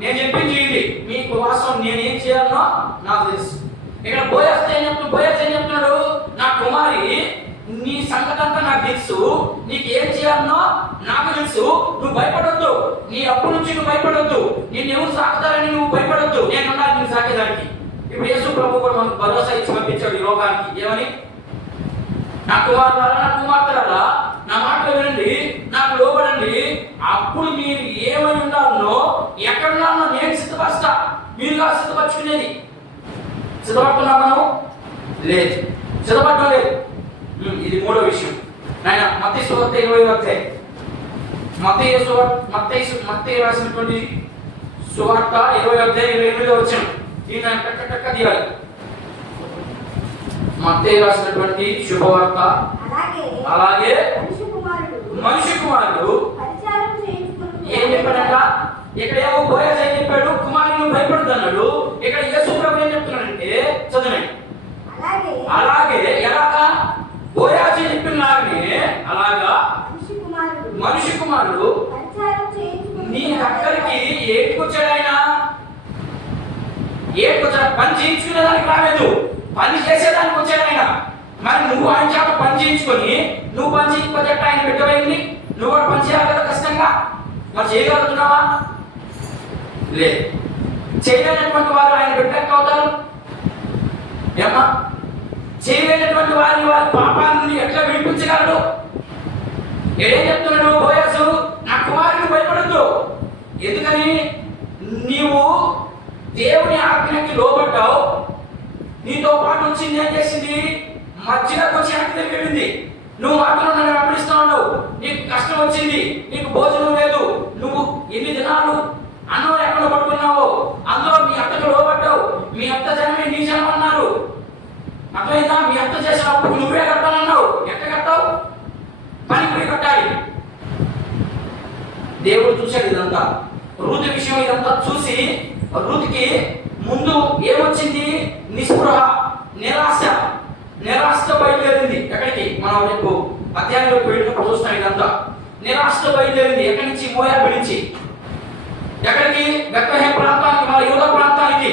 నేను చెప్పింది చేయండి, మీకు వాస్తవం నేను ఏం చేయాలనో నాకు తెలుసు. ఇక్కడ బోయాస్ ఏం చెప్తున్నాడు? నా కుమారి నీ సంగతి అంతా నాకు తెలుసు, నీకు ఏం చేయాలనో నాకు తెలుసు, నువ్వు భయపడొద్దు. నీ అప్పటి నుంచి నువ్వు భయపడొద్దు. నేను ఎవరు సాకుతారని నువ్వు భయపడొద్దు, నేనున్నాను నువ్వు సాకేదానికి. ఇప్పుడు యేసు ప్రభు కూడా మనకు భరోసా ఇచ్చి పంపించాడు ఈ లోకానికి. ఏమని? నా కుమారులారా, నా కుమార్తెలారా, నా మాటలు వినండి, నాకు లోబడండి, అప్పుడు మీరు ఏమై ఉండాలనో ఎక్కడున్నానో నేను సిద్ధపరుస్తా. మీరుగా సిద్ధపరచుకునేది. సిద్ధపడుతున్నా మనం? లేదు, సిద్ధపడటం లేదు. ఇది 3వ విషయం. నాయన మత్తయి సువార్త 20వ అధ్యాయం, మత్తయి రాసినటువంటి సువార్త 20వ అధ్యాయం 28వ వచనం. దీన్ని టక్క తీయాలి. మత్తయి రాసినటువంటి శుభవార్త. అలాగే మనిషి కుమారుడు ఏం చెప్పాడట? ఇక్కడ ఏమో బోయాస్ ఏం చెప్పాడు? కుమారుడు నువ్వు భయపడదు అన్నాడు. ఇక్కడ యేసు ప్రభు ఏం చెప్తున్నాడంటే చదవండి. అలాగే ఎలాగా? బోయాస్ చెప్పినలాగనే అలాగా మనిషి కుమారుడు నీ దగ్గరికి ఏటుకొచ్చాడు. ఆయన ఏటుకొచ్చాడు? పని చేయించుకునేదానికి రాలేదు, పని చేసేదానికి వచ్చాడు ఆయన. మరి నువ్వు ఆయన చేత పని చేయించుకొని నువ్వు పని చేయకపోతే ఆయన బిడ్డమైంది, నువ్వు కూడా పని చేయాలి కదా కష్టంగా. మరి చేయగలుగుతున్నావా? లేదు. చేయలేనటువంటి వారు ఆయన బిడ్డకు అవుతారు. ఏమా? చేయలేనటువంటి వారిని వారి పాపాల నుండి ఎట్లా విడిపించగలడు? ఏం చెప్తున్నాడు బోయాసు? నా కుమారుని భయపడద్దు. ఎందుకని? నీవు దేవుని ఆజ్ఞకి లోబడ్డావు. నీతో పాటు వచ్చింది ఏం చేసింది? మధ్యలోకి వచ్చి వెనక్కి తిరిగి వెళ్ళింది. నువ్వు మాత్రం నన్ను వెంబడిస్తున్నావు. నీకు కష్టం వచ్చింది, నీకు భోజనం లేదు, నువ్వు ఎన్ని దినాలు అన్నం లేకుండా పడుకున్నావు. అందులో మీ అత్తకు లోబడ్డావు. మీ అత్త జనమే నీ జనం అన్నారు. అర్థమైందా? మీ అత్త చేసిన అప్పుకు నువ్వే కట్టాలన్నావు. ఎట్ట కట్టావు? పని పోయి కట్టాలి. దేవుడు చూశాడు ఇదంతా. ఋతు విషయం ఇదంతా చూసి ఋతుకి ముందు ఏమొచ్చింది? నిస్పృహ, నిరాశతో బయలుదేరింది. ఎక్కడికి? మనం రేపు అధ్యాయంలోకి వెళ్ళినప్పుడు చూస్తాం. ఇదంతా నిరాశతో బయలుదేరింది. ఎక్కడి నుంచి? మోయాబు నుంచి. ఎక్కడికి? బెత్లెహేము ప్రాంతానికి, మన యూదా ప్రాంతానికి.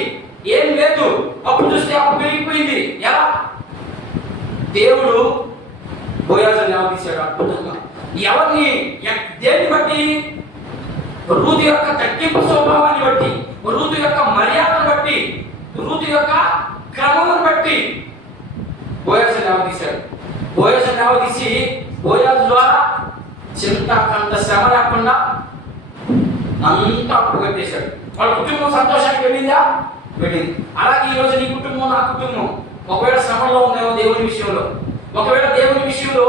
ఏం లేదు. అప్పుడు చూస్తే అప్పుడు పెరిగిపోయింది. ఎలా? దేవుడు బోయాజుని తీశాడు అద్భుతంగా. ఎవరిని? దేన్ని బట్టి? ఋతు యొక్క తగ్గింపు స్వభావాన్ని బట్టి, ఋతు యొక్క మర్యాదను బట్టి, ఋతు యొక్క క్రమం బట్టి బోయాజుని తీశాడు. బోయాజుని తీసి బోయాజు ద్వారా చింతకంత శ్రమ లేకుండా అంతా అప్పు కట్టేశాడు. వాళ్ళ కుటుంబం సంతోషానికి వెళ్ళిందా? వెళ్ళింది. అలాగే ఈరోజు నీ కుటుంబం, నా కుటుంబం ఒకవేళ శ్రమలో ఉందేమో దేవుని విషయంలో, ఒకవేళ దేవుని విషయంలో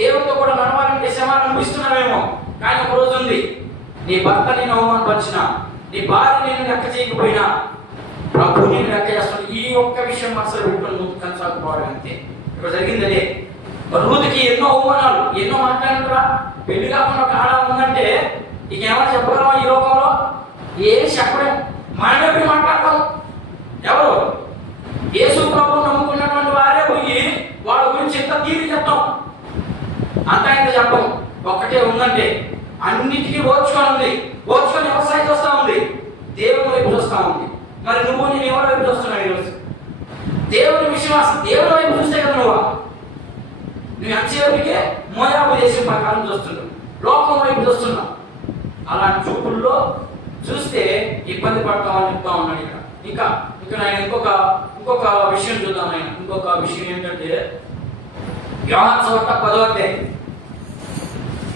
దేవునితో కూడా నడవాలంటే శ్రమ అనిపిస్తున్నామేమో. కానీ ఒక రోజు ఉంది, నీ భర్త నేను అవమానపరిచిన, నీ భార్య నేను లెక్క చేయకపోయినా ప్రభు నేను లెక్క చేస్తాను. ఈ ఒక్క విషయం అసలు పెట్టుకుని ముందు కొనసాగిపోవడం అంతే. ఇక్కడ జరిగింది అదే. ఋతుకి ఎన్నో అవమానాలు, ఎన్నో మాట్లాడుతున్నా. పెళ్లి కాకుండా ఒక ఆడ ఉందంటే ఇక ఏమైనా చెప్పగలమా ఈ లోకంలో? ఏం చెప్పలేం. మనమే పోయి మాట్లాడతాం. ఎవరు? యేసు ప్రభువును నమ్ముకున్నటువంటి వారే పోయి వాళ్ళ గురించి ఎంత తీరి చెప్తాం. అంతా ఇంత చెప్పం. ఒక్కటే ఉందంటే అన్నిటికీ ఓర్చుకొని ఉంది. ఓర్చుకొని వ్యవసాయం చేస్తూ ఉంది. దేవుని వైపు చూస్తా ఉంది. మరి నువ్వు నేను ఎవరి వైపు చూస్తున్నావు ఈరోజు? దేవుని విశ్వాసం, దేవుని వైపు చూస్తే కదా నువ్వు అంచేవరికే మోయాబు దేశం ప్రకారం చూస్తున్నావు, లోకం వైపు చూస్తున్నావు. అలాంటి చూపుల్లో చూస్తే ఇబ్బంది పడతామని చెప్తా ఉన్నాడు ఇక్కడ. ఇంకా ఆయన ఇంకొక విషయం చూద్దాం. ఆయన ఇంకొక విషయం ఏంటంటే యోహాను సువార్త 10వ అధ్యాయం,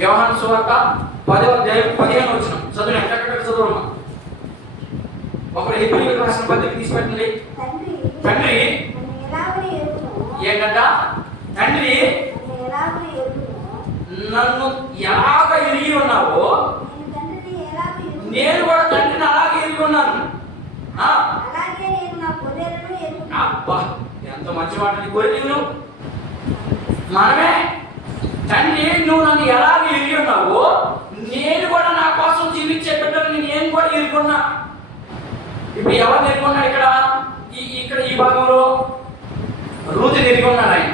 యోహాను సువార్త 10వ అధ్యాయం 15వ వచనం చదువు. ఎక్కడెక్కడ చదువు? ఒకరు హెబ్రీయులకు రాసిన పత్రిక తీసి పెట్టండి. తండ్రి ఏంటంట? తండ్రి నన్ను ఎలాగ ఎరిగి ఉన్నావో నేను కూడా తండ్రిని అలాగే ఎరిగి ఉన్నాను. అబ్బా, ఎంత మంచి మాట! గొర్రెలు మనమే. తండ్రి నువ్వు నన్ను ఎలాగ ఎరిగి ఉన్నావో నేను కూడా నా కోసం జీవించే బిడ్డల్ని నేను కూడా ఎరుగున్నా. ఇప్పుడు ఎవరు ఎరుగున్నాడు ఇక్కడ ఈ భాగంలో? రూతుని ఎరిగి ఉన్నాడు ఆయన.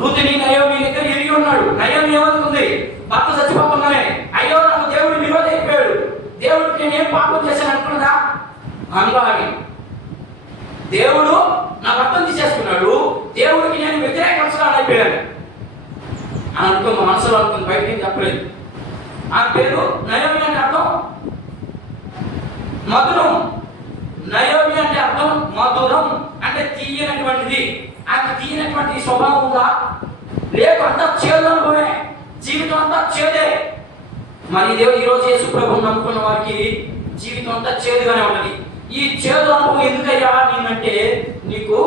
రూతుని నయోమి దగ్గర ఎరిగి ఉన్నాడు. నయోమి ఏమనుకుంది? భర్త చచ్చిపోతున్నానే, అయ్యో నాకు దేవుడు విరోధి అయిపోయాడు, దేవుడికి నేను పాపం చేశాను అనుకున్నదా? అలాగే దేవుడు నా భర్తను తీసేసుకున్నాడు, దేవుడికి నేను వ్యతిరేకం అయిపోయాను అని అనుకున్న మనసులో అనుకుని బయటకి చెప్పలేదు. ఆ పేరు నయోమి అంటే అర్థం మధురం. నయోమి అంటే అర్థం మధురం, అంటే తీయనటువంటిది. అంత తీయనటువంటి స్వభావం ఉందా? లేదు, అంతా చేదు అనుకునే జీవితం అంతా చేదే. మరి దేవుడు ఈరోజు యేసు ప్రభువుని నమ్ముకున్న వారికి జీవితం అంతా చేదుగానే ఉన్నది. ఈ చేదు అనుభవం ఎందుకయ్యా నేనంటే నీకు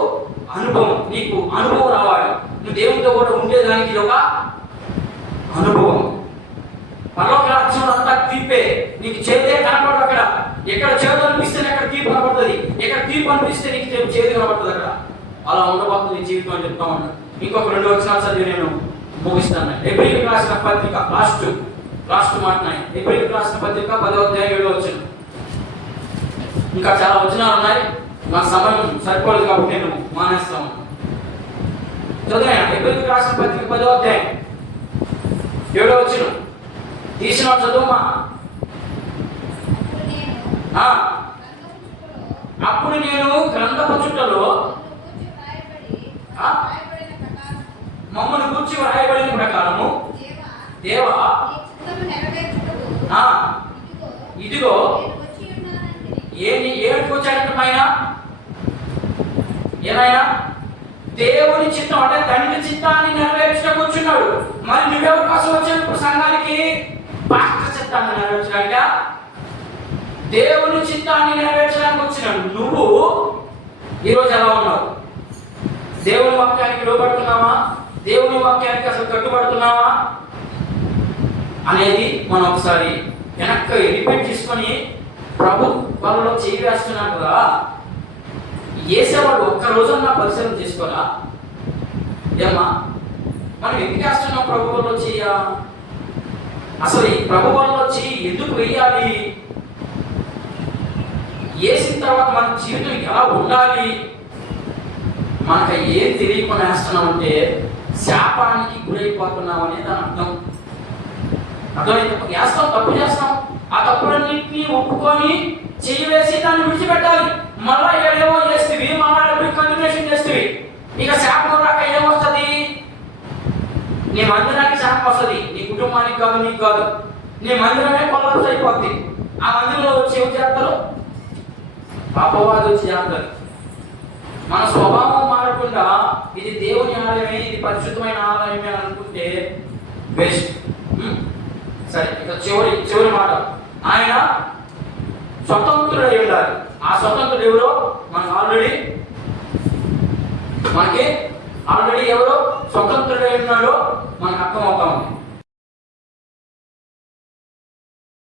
అనుభవం రావాలి. నువ్వు దేవునితో కూడా ఉండేదానికి ఇది ఒక అనుభవం. పరలోక రాజ్యంలో అంతా తీర్పే. నీకు చేదే కనపడదు అక్కడ. ఎక్కడ చేదు అనిపిస్తే అక్కడ తీర్పు కనపడుతుంది, ఎక్కడ తీర్పు అనిపిస్తే నీకు చేదు కనపడుతుంది అక్కడ. అలా ఉండబోతుంది జీవితం అని చెప్తా ఉన్నాను. ఇంకొక 2 వచనాలు చదివి నేను ముగిస్తాను. హెబ్రీయులకు రాసిన పత్రిక లాస్ట్ మాట. హెబ్రీయులకు రాసిన పత్రిక 10వ అధ్యాయం 7వ వచనం. ఇంకా చాలా వచనాలు ఉన్నాయి, నా సమయం సరిపోలేదు కాబట్టి నేను మానేస్తాను. చదివా హెబ్రీయులకు రాసిన పత్రిక 10వ అధ్యాయం 7వ వచనం. తీసిన చదువుమా. అప్పుడు నేను గ్రంథపు చుట్టలో మమ్మల్ని కూర్చి వ్రాయబడిన ప్రకారము దేవా ఇదిగో ఏమిటికి వచ్చాడంటే పైన ఏమైనా దేవుని చిత్తం అంటే తండ్రి చిత్తాన్ని నెరవేర్చడానికి వచ్చున్నాడు. మరి నువ్వెవరి కోసం వచ్చినప్పుడు సంఘానికి పాస్టర్ చిత్తాన్ని నెరవేర్చడానికి, దేవుని చిత్తాన్ని నెరవేర్చడానికి వచ్చినాడు. నువ్వు ఈరోజు ఎలా ఉన్నావు? దేవుని వాక్యానికి లోబడుతున్నావా? దేవుని వాక్యానికి అసలు కట్టుబడుతున్నావా అనేది మనం ఒకసారి వెనక్కి రిపీట్ చేసుకొని ప్రభు వాళ్ళలో చేయి వేస్తున్నాం కదా. వేసేవాడు ఒక్క రోజన్నా పరిశీలన చేసుకోరా? ఏమ్మా, మనం ఎందుకు వేస్తున్నాం ప్రభు వాళ్ళలో చెయ్య? అసలు ఈ ప్రభు వాళ్ళలో చెయ్యి ఎందుకు వేయాలి? వేసిన తర్వాత మన జీవితం ఎలా ఉండాలి? మనకు ఏం తెలియకుండా వేస్తున్నామంటే శాపానికి గురైపోతున్నాం అనేది దాని అర్థం. అర్థమైంది? వేస్తాం, తప్పు చేస్తాం, ఆ తప్పులన్నింటినీ ఒప్పుకొని చెయ్యి వేసి దాన్ని విడిచిపెట్టాలి. మళ్ళా ఏమో చేస్తేవి, మళ్ళా కంటిన్యూషన్ చేస్తేవి. ఇక శాపం రాక ఏమొస్తుంది? నీ మందిరానికి శాపం వస్తుంది, నీ కుటుంబానికి కాదు, నీకు కాదు. నీ మందిరమే కొల్లబుస్ అయిపోద్ది. ఆ మందిరంలో వచ్చి ఏం చేస్తారు? పాపవాది వచ్చి చేస్తారు. మన స్వభావం మారకుండా ఇది దేవుని ఆలయమే, ఇది పరిశుద్ధమైన ఆలయమే అని అనుకుంటే బెస్ట్. సరే, ఇక చివరి మాట. ఆయన స్వతంత్రుడై ఉండాలి. ఆ స్వతంత్రుడు ఎవరో మనకి ఆల్రెడీ ఎవరో స్వతంత్రుడై ఉన్నాడో మనకు అర్థమవుతా ఉంది.